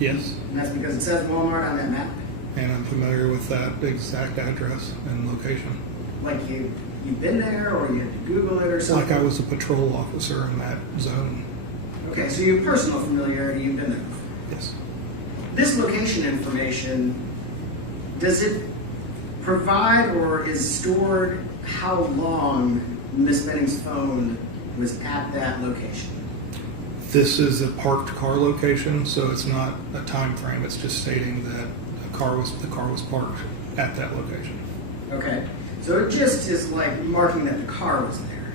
Yes. and that's because it says Walmart on that map. And I'm familiar with that exact address and location. Like you've been there, or you had to Google it, or It's something. like I was a patrol officer in that zone. Okay, so you have personal familiarity. You've been there before. Yes. This location information, does it provide or is stored how long Miss Benning's phone was at that location? This is a parked car location, so it's not a time frame. It's just stating that the car was parked at that location. Okay, so it just is like marking that the car was there.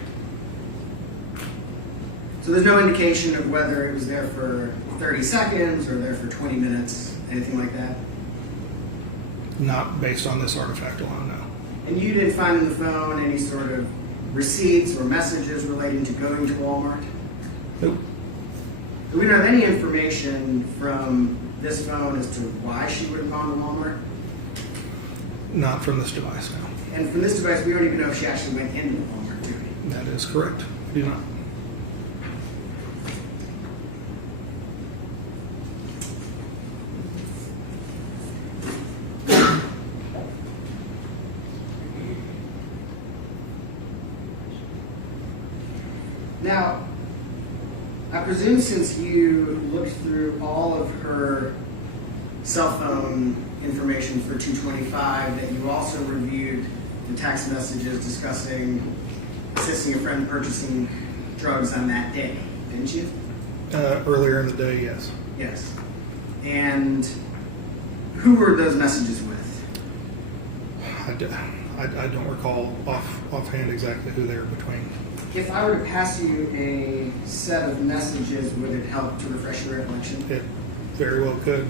So there's no indication of whether it was there for 30 seconds or there for 20 minutes, anything like that? Not based on this artifact alone, no. And you didn't find in the phone any sort of receipts or messages relating to going to Walmart? Nope. We don't have any information from this phone as to why she would have gone to Walmart? Not from this device, no. And from this device, we don't even know if she actually went into Walmart, do we? That is correct. I do not. Now, I presume since you looked through all of her cell phone information for 225, that you also reviewed the text messages discussing assisting a friend purchasing drugs on that day, didn't you? Earlier in the day, yes. Yes. And who were those messages with? I don't recall offhand exactly who they were between. If I were to pass you a set of messages, would it help to refresh your recollection? It very well could.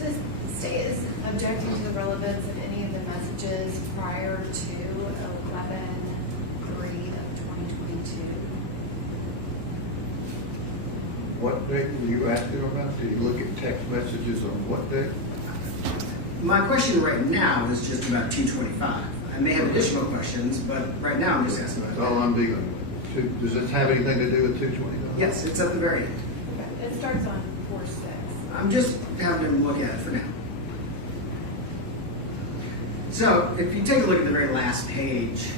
The state is objecting to the relevance of any of the messages prior to 11/3 of 2022. What date were you asking about? Did you look at text messages on what date? My question right now is just about 225. I may have additional questions, but right now I'm just asking That's about all that. I'm dealing with. Does this have anything to do with 225? Yes, it's at the very end. It starts on 4/6. I'm just having him look at it for now. So, if you take a look at the very last page,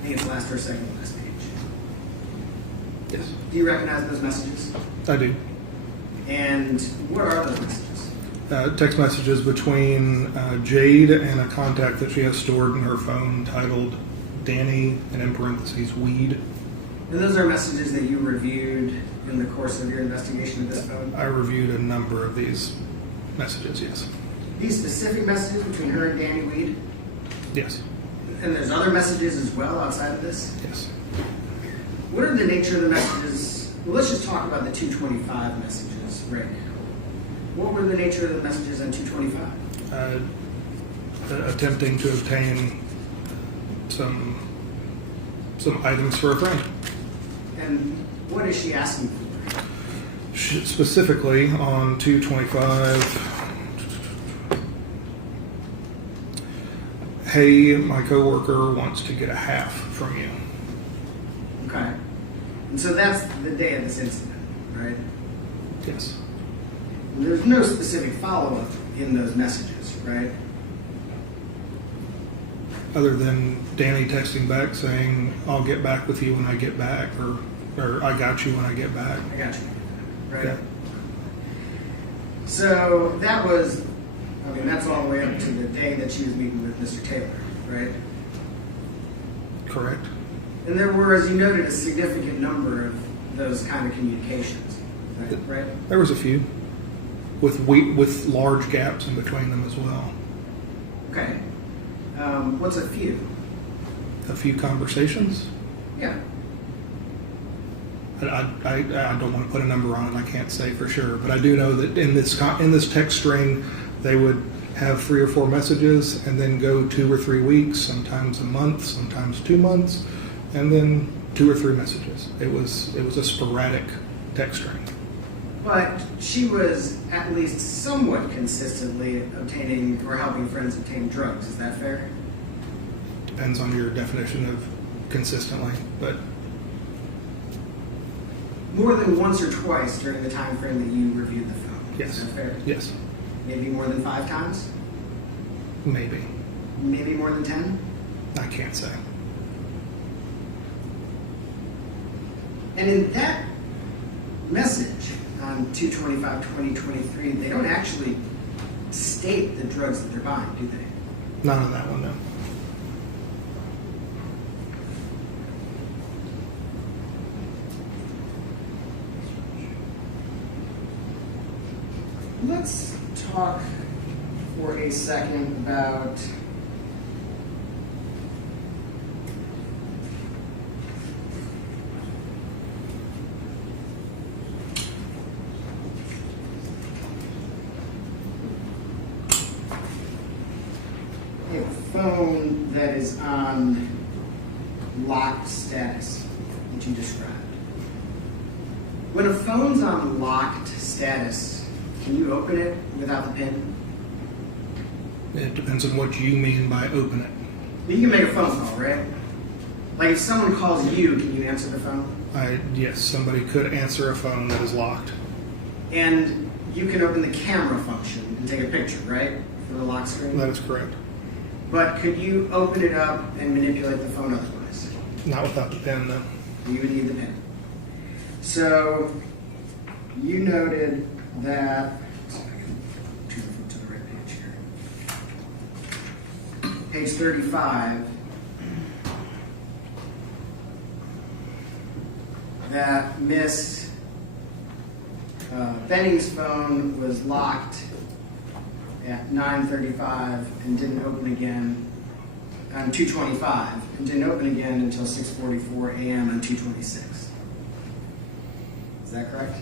I think it's the last or second to last page. Yes. Do you recognize those messages? I do. And what are those messages? Text messages between Jade and a contact that she has stored in her phone titled Danny, and in parentheses, weed. And those are messages that you reviewed in the course of your investigation of this phone? I reviewed a number of these messages, yes. These specific messages between her and Danny Weed? Yes. And there's other messages as well outside of this? Yes. What are the nature of the messages? Well, let's just talk about the 225 messages right now. What were the nature of the messages on 225? attempting to obtain some items for a friend. And what is she asking for? Specifically on 225. Hey, my coworker wants to get a half from you. Okay. And so that's the day of this incident, right? Yes. And there's no specific follow-up in those messages, right? Other than Danny texting back saying, I'll get back with you when I get back, or I got you when I get back. I got you. Right? Yeah. So that was, I mean, that's all the way up to the day that she was meeting with Mr. Taylor, right? Correct. And there were, as you noted, a significant number of those kind of communications, right? There was a few, with large gaps in between them as well. Okay. What's a few? A few conversations. Yeah. I don't want to put a number on it. I can't say for sure, but I do know that in this text string, they would have 3 or 4 messages and then go 2 or 3 weeks, sometimes a month, sometimes 2 months, and then 2 or 3 messages. It was a sporadic text string. But she was at least somewhat consistently obtaining or helping friends obtain drugs. Is that fair? Depends on your definition of consistently, but More than once or twice during the time frame that you reviewed the phone. yes, Is that fair? yes, Maybe more than 5 times? maybe. Maybe more than 10? I can't say. And in that message on 2/25/2023, they don't actually state the drugs that they're buying, do they? Not on that one, no. Let's talk for a second about a phone that is on locked status, which you described. When a phone's on locked status, can you open it without the PIN? It depends on what you mean by open it. But you can make a phone call, right? Like if someone calls you, can you answer the phone? Yes, somebody could answer a phone that is locked. And you can open the camera function and take a picture, right? For the lock screen? That is correct. But could you open it up and manipulate the phone otherwise? Not without the pen, though. You would need the PIN. So you noted that, to the right page here. Page 35, that Miss Benning's phone was locked at 9:35 and didn't open again on 2:25 and didn't open again until 6:44 a.m. on 2:26. Is that correct?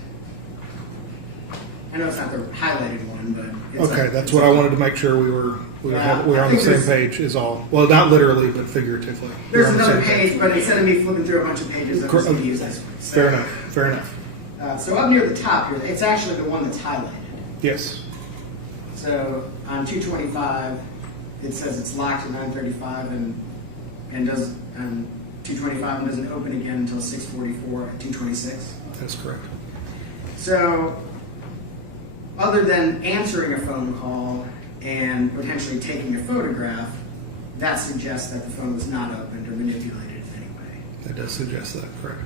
I know it's not the highlighted one, but it's Okay, that's what I wanted to make sure we were Yeah, on I the think same there's- page. Is all. Well, not literally, but figuratively. There's We're on the another same page, but instead of me flipping through a bunch of pages, I'm just going to use this one. Fair enough. Fair enough. So up near the top here, it's actually the one that's highlighted. Yes. So on 2:25, it says it's locked at 9:35 and does on 2:25 and doesn't open again until 6:44 at 2:26. That's correct. So other than answering a phone call and potentially taking a photograph, that suggests that the phone was not opened or manipulated in any way. That does suggest that. Correct.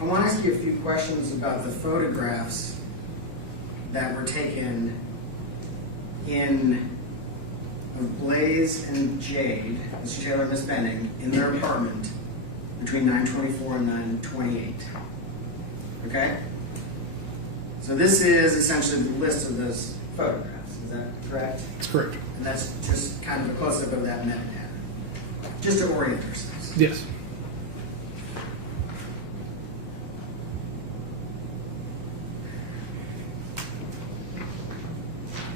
I want to ask you a few questions about the photographs that were taken of Blaise and Jade, Mr. Taylor and Miss Benning, in their apartment between 9:24 and 9:28. Okay? So this is essentially the list of those photographs. Is that correct? That's correct. And that's just kind of a close-up of that metadata, just to orient ourselves. Yes.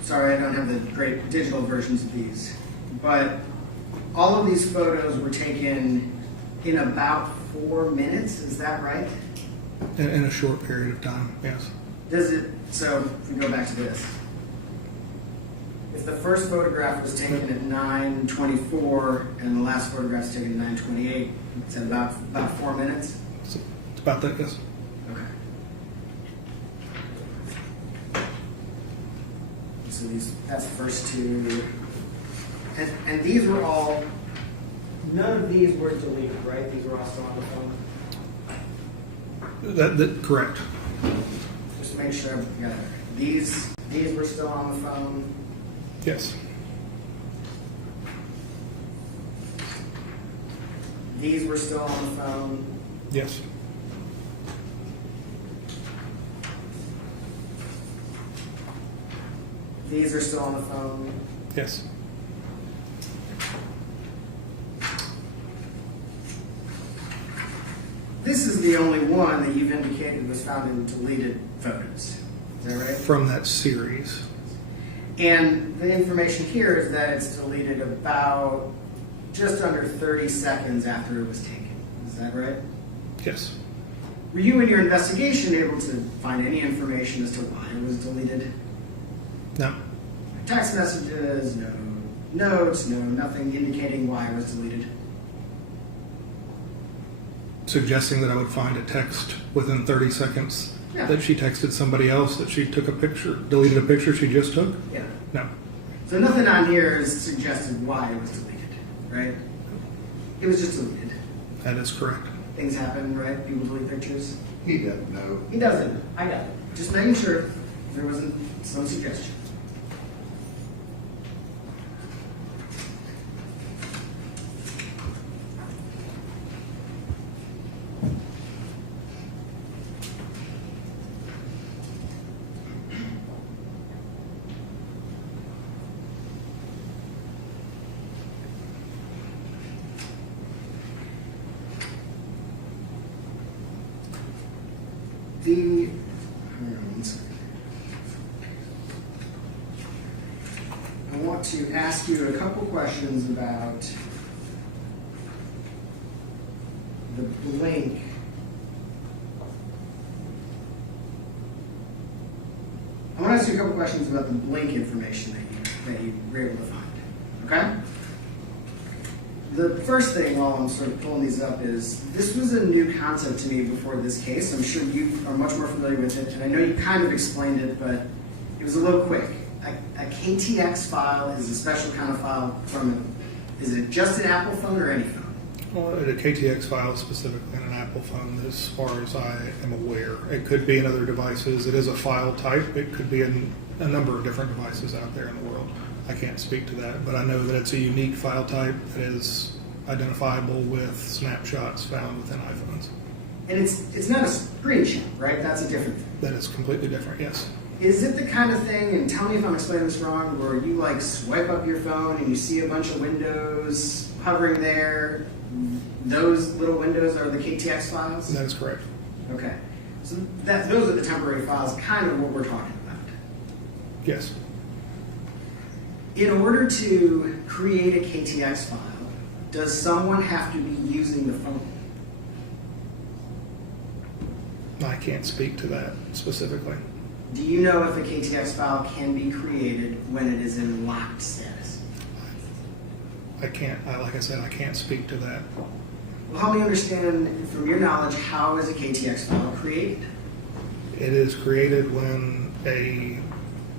Sorry, I don't have the great digital versions of these, but all of these photos were taken in about 4 minutes. Is that right? In a short period of time, yes. Does it? So if we go back to this, if the first photograph was taken at 9:24 and the last photograph was taken at 9:28, it's at about 4 minutes. So it's about that, yes. Okay. So that's the first two, and these were all. None of these were deleted, right? These were all still on the phone. That correct. Just make sure I got it. These were still on the phone. Yes. These were still on the phone. Yes. These are still on the phone. Yes. This is the only one that you've indicated was found in deleted photos. Is that right? From that series. And the information here is that it's deleted about just under 30 seconds after it was taken. Is that right? Yes. Were you in your investigation able to find any information as to why it was deleted? No. Text messages, no notes, no nothing indicating why it was deleted. Suggesting that I would find a text within 30 seconds Yeah. that she texted somebody else that she took a picture, deleted a picture she just took? Yeah. No. So nothing on here is suggested why it was deleted, right? It was just deleted. That is correct. Things happen, right? People delete pictures. He doesn't know. He doesn't. I got it. Just making sure there wasn't some suggestion. Hang on one second. I want to ask you a couple questions about the blink. I want to ask you a couple questions about the blink information that you were able to find. Okay? The first thing, while I'm sort of pulling these up, is this was a new concept to me before this case. I'm sure you are much more familiar with it, and I know you kind of explained it, but it was a little quick. A KTX file is a special kind of file is it just an Apple phone or any phone? Well, a KTX file specifically on an Apple phone, as far as I am aware. It could be in other devices. It is a file type. It could be in a number of different devices out there in the world. I can't speak to that, but I know that it's a unique file type that is identifiable with snapshots found within iPhones. And it's not a screenshot, right? That's a different thing. That is completely different, yes. Is it the kind of thing, and tell me if I'm explaining this wrong, where you like swipe up your phone and you see a bunch of windows hovering there? Those little windows are the KTX files? That is correct. Okay. So those are the temporary files, kind of what we're talking about. Yes. In order to create a KTX file, does someone have to be using the phone? I can't speak to that specifically. Do you know if a KTX file can be created when it is in locked status? I can't, like I said, I can't speak to that. Well, help me understand, from your knowledge, how is a KTX file created? It is created when a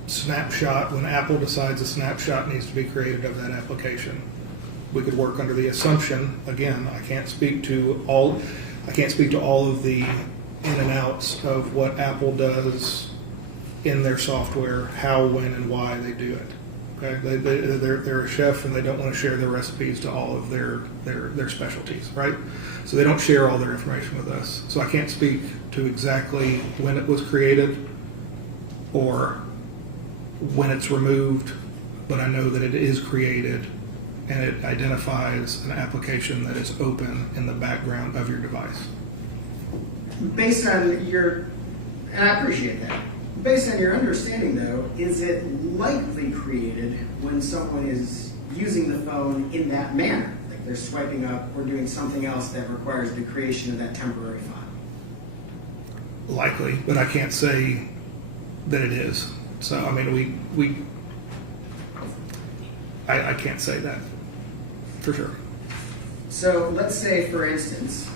snapshot, when Apple decides a snapshot needs to be created of that application. We could work under the assumption, again, I can't speak to all of the in and outs of what Apple does in their software, how, when, and why they do it. Okay, they're a chef and they don't want to share their recipes to all of their specialties, right? So they don't share all their information with us. So I can't speak to exactly when it was created or when it's removed, but I know that it is created and it identifies an application that is open in the background of your device. Based on your, and I appreciate that. Based on your understanding, though, is it likely created when someone is using the phone in that manner? Like they're swiping up or doing something else that requires the creation of that temporary file? Likely, but I can't say that it is. So, I mean, I can't say that for sure. So let's say, for instance,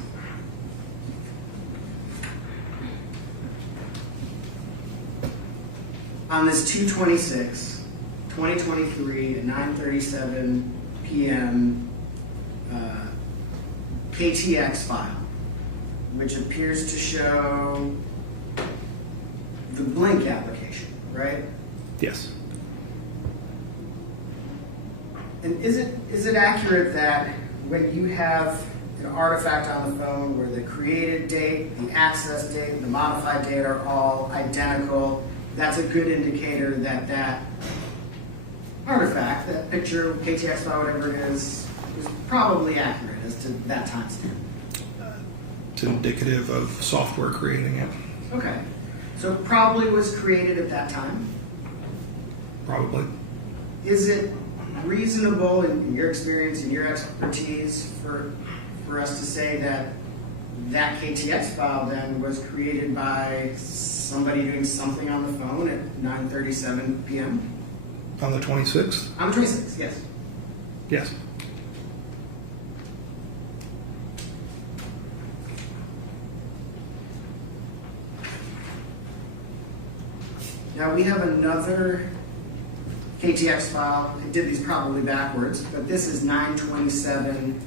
on this 2/26/2023 at 9:37 p.m. KTX file, which appears to show the Blink application, right? Yes. And is it accurate that when you have an artifact on the phone where the created date, the access date, the modified date are all identical, that's a good indicator that that artifact, that picture, KTX file, whatever it is probably accurate as to that timestamp? It's indicative of software creating it, Okay. So probably was created at that time. probably. Is it reasonable in your experience and your expertise for us to say that that KTX file then was created by somebody doing something on the phone at 9:37 p.m.? On the 26th? On the 26th, yes. Yes. Now we have another KTX file. I did these probably backwards, but this is 9:27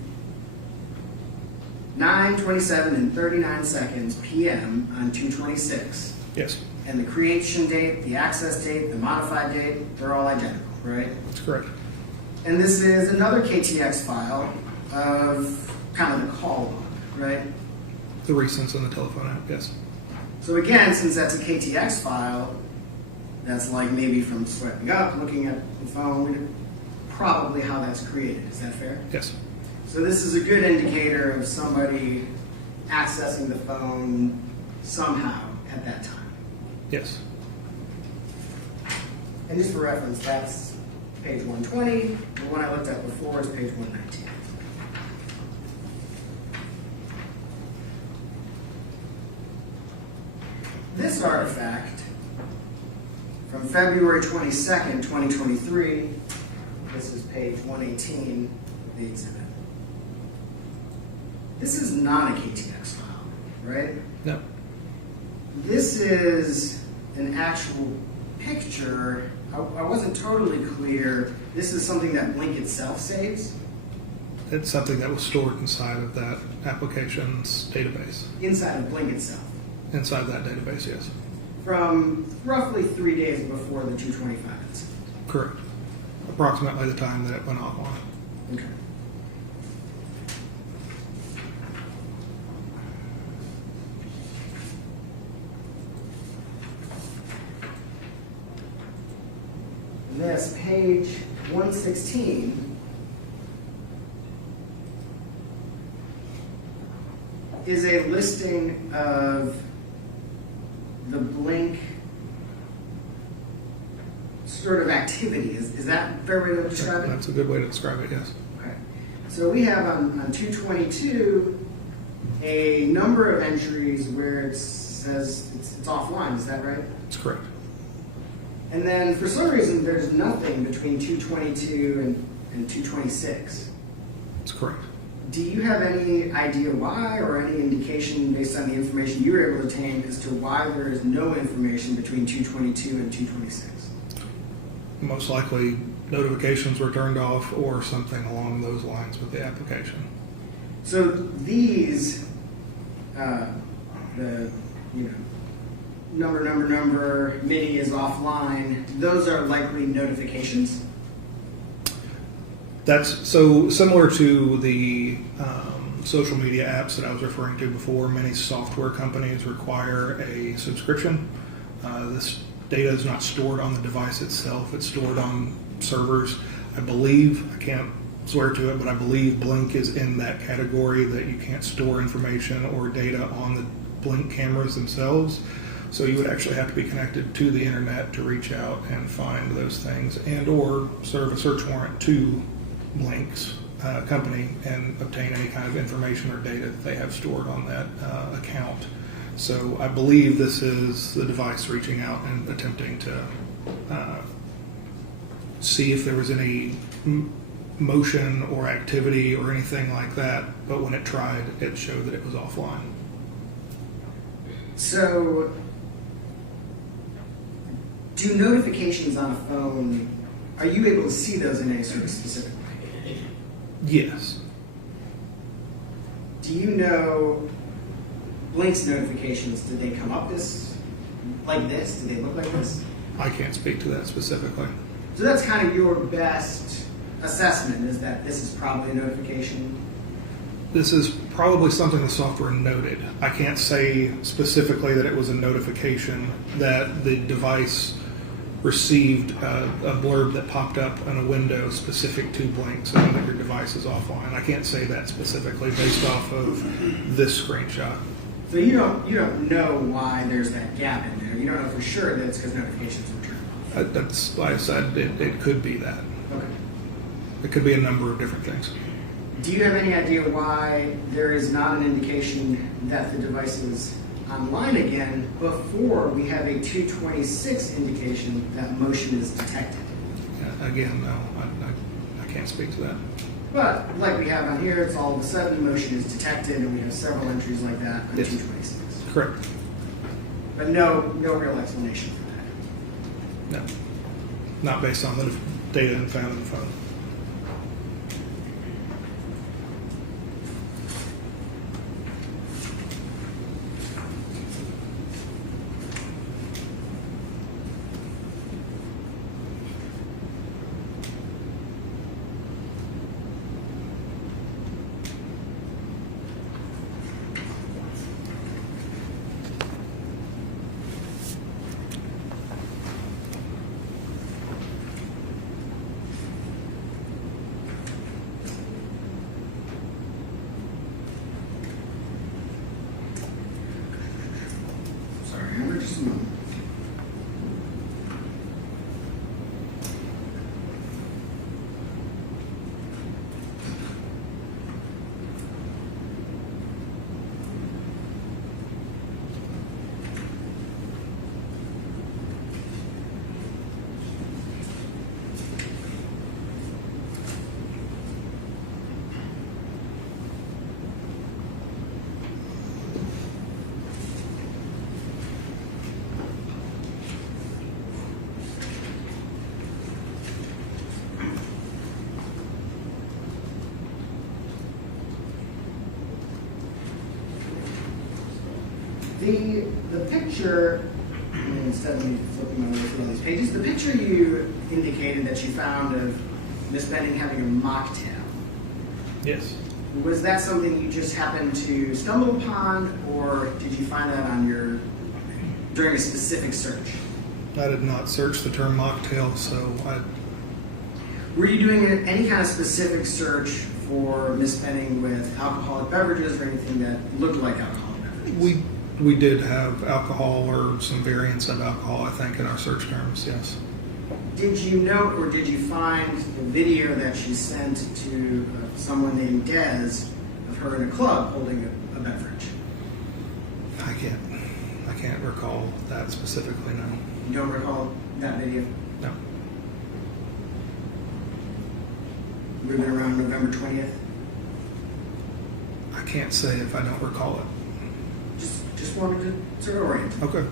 and 39 seconds p.m. on 2/26. Yes, And the creation date, the access date, the modified date, they're all identical, right? that's correct. And this is another KTX file of kind of the call log, right? The recents in the telephone app, yes. So again, since that's a KTX file, that's like maybe from swiping up, looking at the phone, probably how that's created. Is that fair? Yes. So this is a good indicator of somebody accessing the phone somehow at that time. Yes. And just for reference, that's page 120. The one I looked at before is page 119. This artifact from February 22nd, 2023, this is page 118 of the exhibit. This is not a KTX file, right? No. This is an actual picture. I wasn't totally clear. This is something that Blink itself saves It's something that was stored inside of that application's database. inside of Blink itself Inside that database, yes. from roughly 3 days before the 225 incident. Correct. Approximately the time that it went offline. Okay. This page 116 is a listing of the Blink sort of activity. Is that a fair way to describe it? That's a good way to describe it, yes. Okay. So we have on 222 a number of entries where it says it's offline. Is that right? That's correct. And then for some reason there's nothing between 222 and 226. That's correct. Do you have any idea why, or any indication based on the information you were able to obtain as to why there is no information between 222 and 226? Most likely notifications were turned off or something along those lines with the application. So these, the number, mini is offline. Those are likely notifications. That's so similar to the social media apps that I was referring to before. Many software companies require a subscription. This data is not stored on the device itself, it's stored on servers. I believe, I can't swear to it, but I believe Blink is in that category that you can't store information or data on the Blink cameras themselves. So you would actually have to be connected to the internet to reach out and find those things and or serve a search warrant to Blink's company and obtain any kind of information or data that they have stored on that account. So I believe this is the device reaching out and attempting to see if there was any motion or activity or anything like that, but when it tried, it showed that it was offline. So, do notifications on a phone, are you able to see those in any sort of specific way? Yes. Do you know Blink's notifications, did they come up like this? Did they look like this? I can't speak to that specifically. So that's kind of your best assessment, is that this is probably a notification? This is probably something the software noted. I can't say specifically that it was a notification that the device received a blurb that popped up on a window specific to Blink saying that your device is offline. I can't say that specifically based off of this screenshot. So you don't know why there's that gap in there. You don't know for sure that it's because notifications were turned off. That's why I said it could be that. Okay. It could be a number of different things. Do you have any idea why there is not an indication that the device is online again before we have a 226 indication that motion is detected? Again, no, I can't speak to that. But like we have on here, it's all of a sudden motion is detected, and we have several entries like that on Yes. 226. Correct. But no real explanation for that. No. Not based on the data found in the phone. Sorry, remember just a moment. The picture, instead of me flipping over through all these pages, the picture you indicated that you found of Miss Benning having a mocktail, Yes. was that something you just happened to stumble upon, or did you find that on during a specific search? I did not search the term mocktail, so Were you doing any kind of specific search for Miss Benning with alcoholic beverages or anything that looked like alcoholic beverages? we did have alcohol or some variants of alcohol, I think, in our search terms, yes. Did you note or did you find the video that she sent to someone named Dez of her in a club holding a beverage? I can't recall that specifically, no. You don't recall that video? No. Would have been around November 20th? I can't say if I don't recall it. Just wanted to sort of orient. Okay.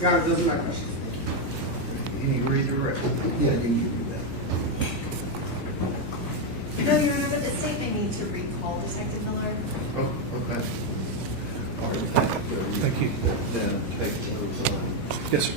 Your Honor, those are my questions. Any redirect? Yeah, you can do that. No, Your Honor, but the state may need to recall Detective Miller. Oh, okay. All right, Thank you. Then take those on. Yes, sir.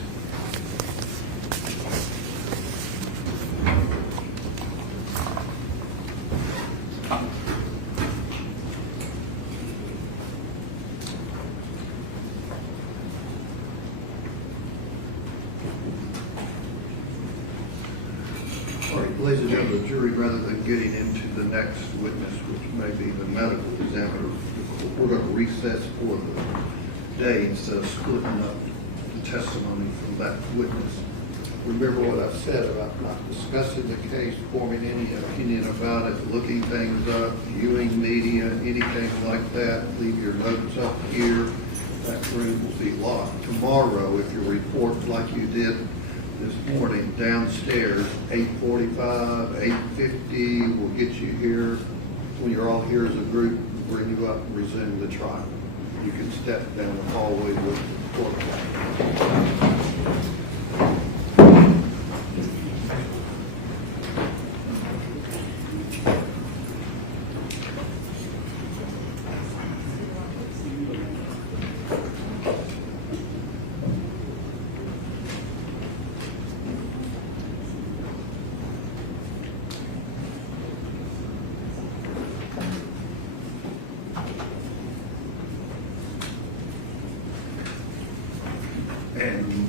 All right, ladies and gentlemen, the jury, rather than getting into the next witness, which may be the medical examiner, we're going to recess for the day instead of splitting up the testimony from that witness. Remember what I said about not discussing the case, forming any opinion about it, looking things up, viewing media, anything like that. Leave your notes up here. That room will be locked. Tomorrow, if you report like you did this morning downstairs, 8:45, 8:50, we'll get you here. When you're all here as a group, we'll bring you up and resume the trial. You can step down the hallway with the court clock. And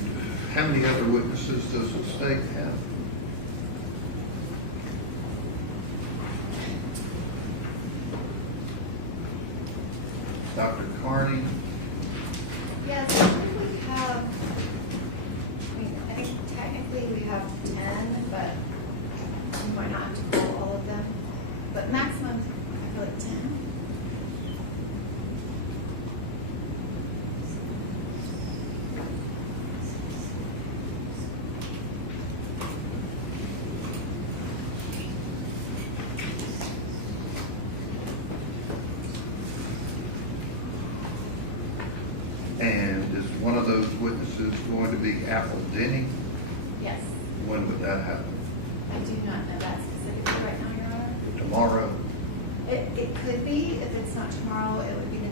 how many other witnesses does the state have? Dr. Carney? Yes, I think we have, I think technically we have 10, but we might not have to call all of them. But maximum, I feel like 10. And is one of those witnesses going to be Apple Denny? Yes. When would that happen? I do not know that specifically right now, Your Honor. Tomorrow? It could be, if it's not tomorrow, it would be the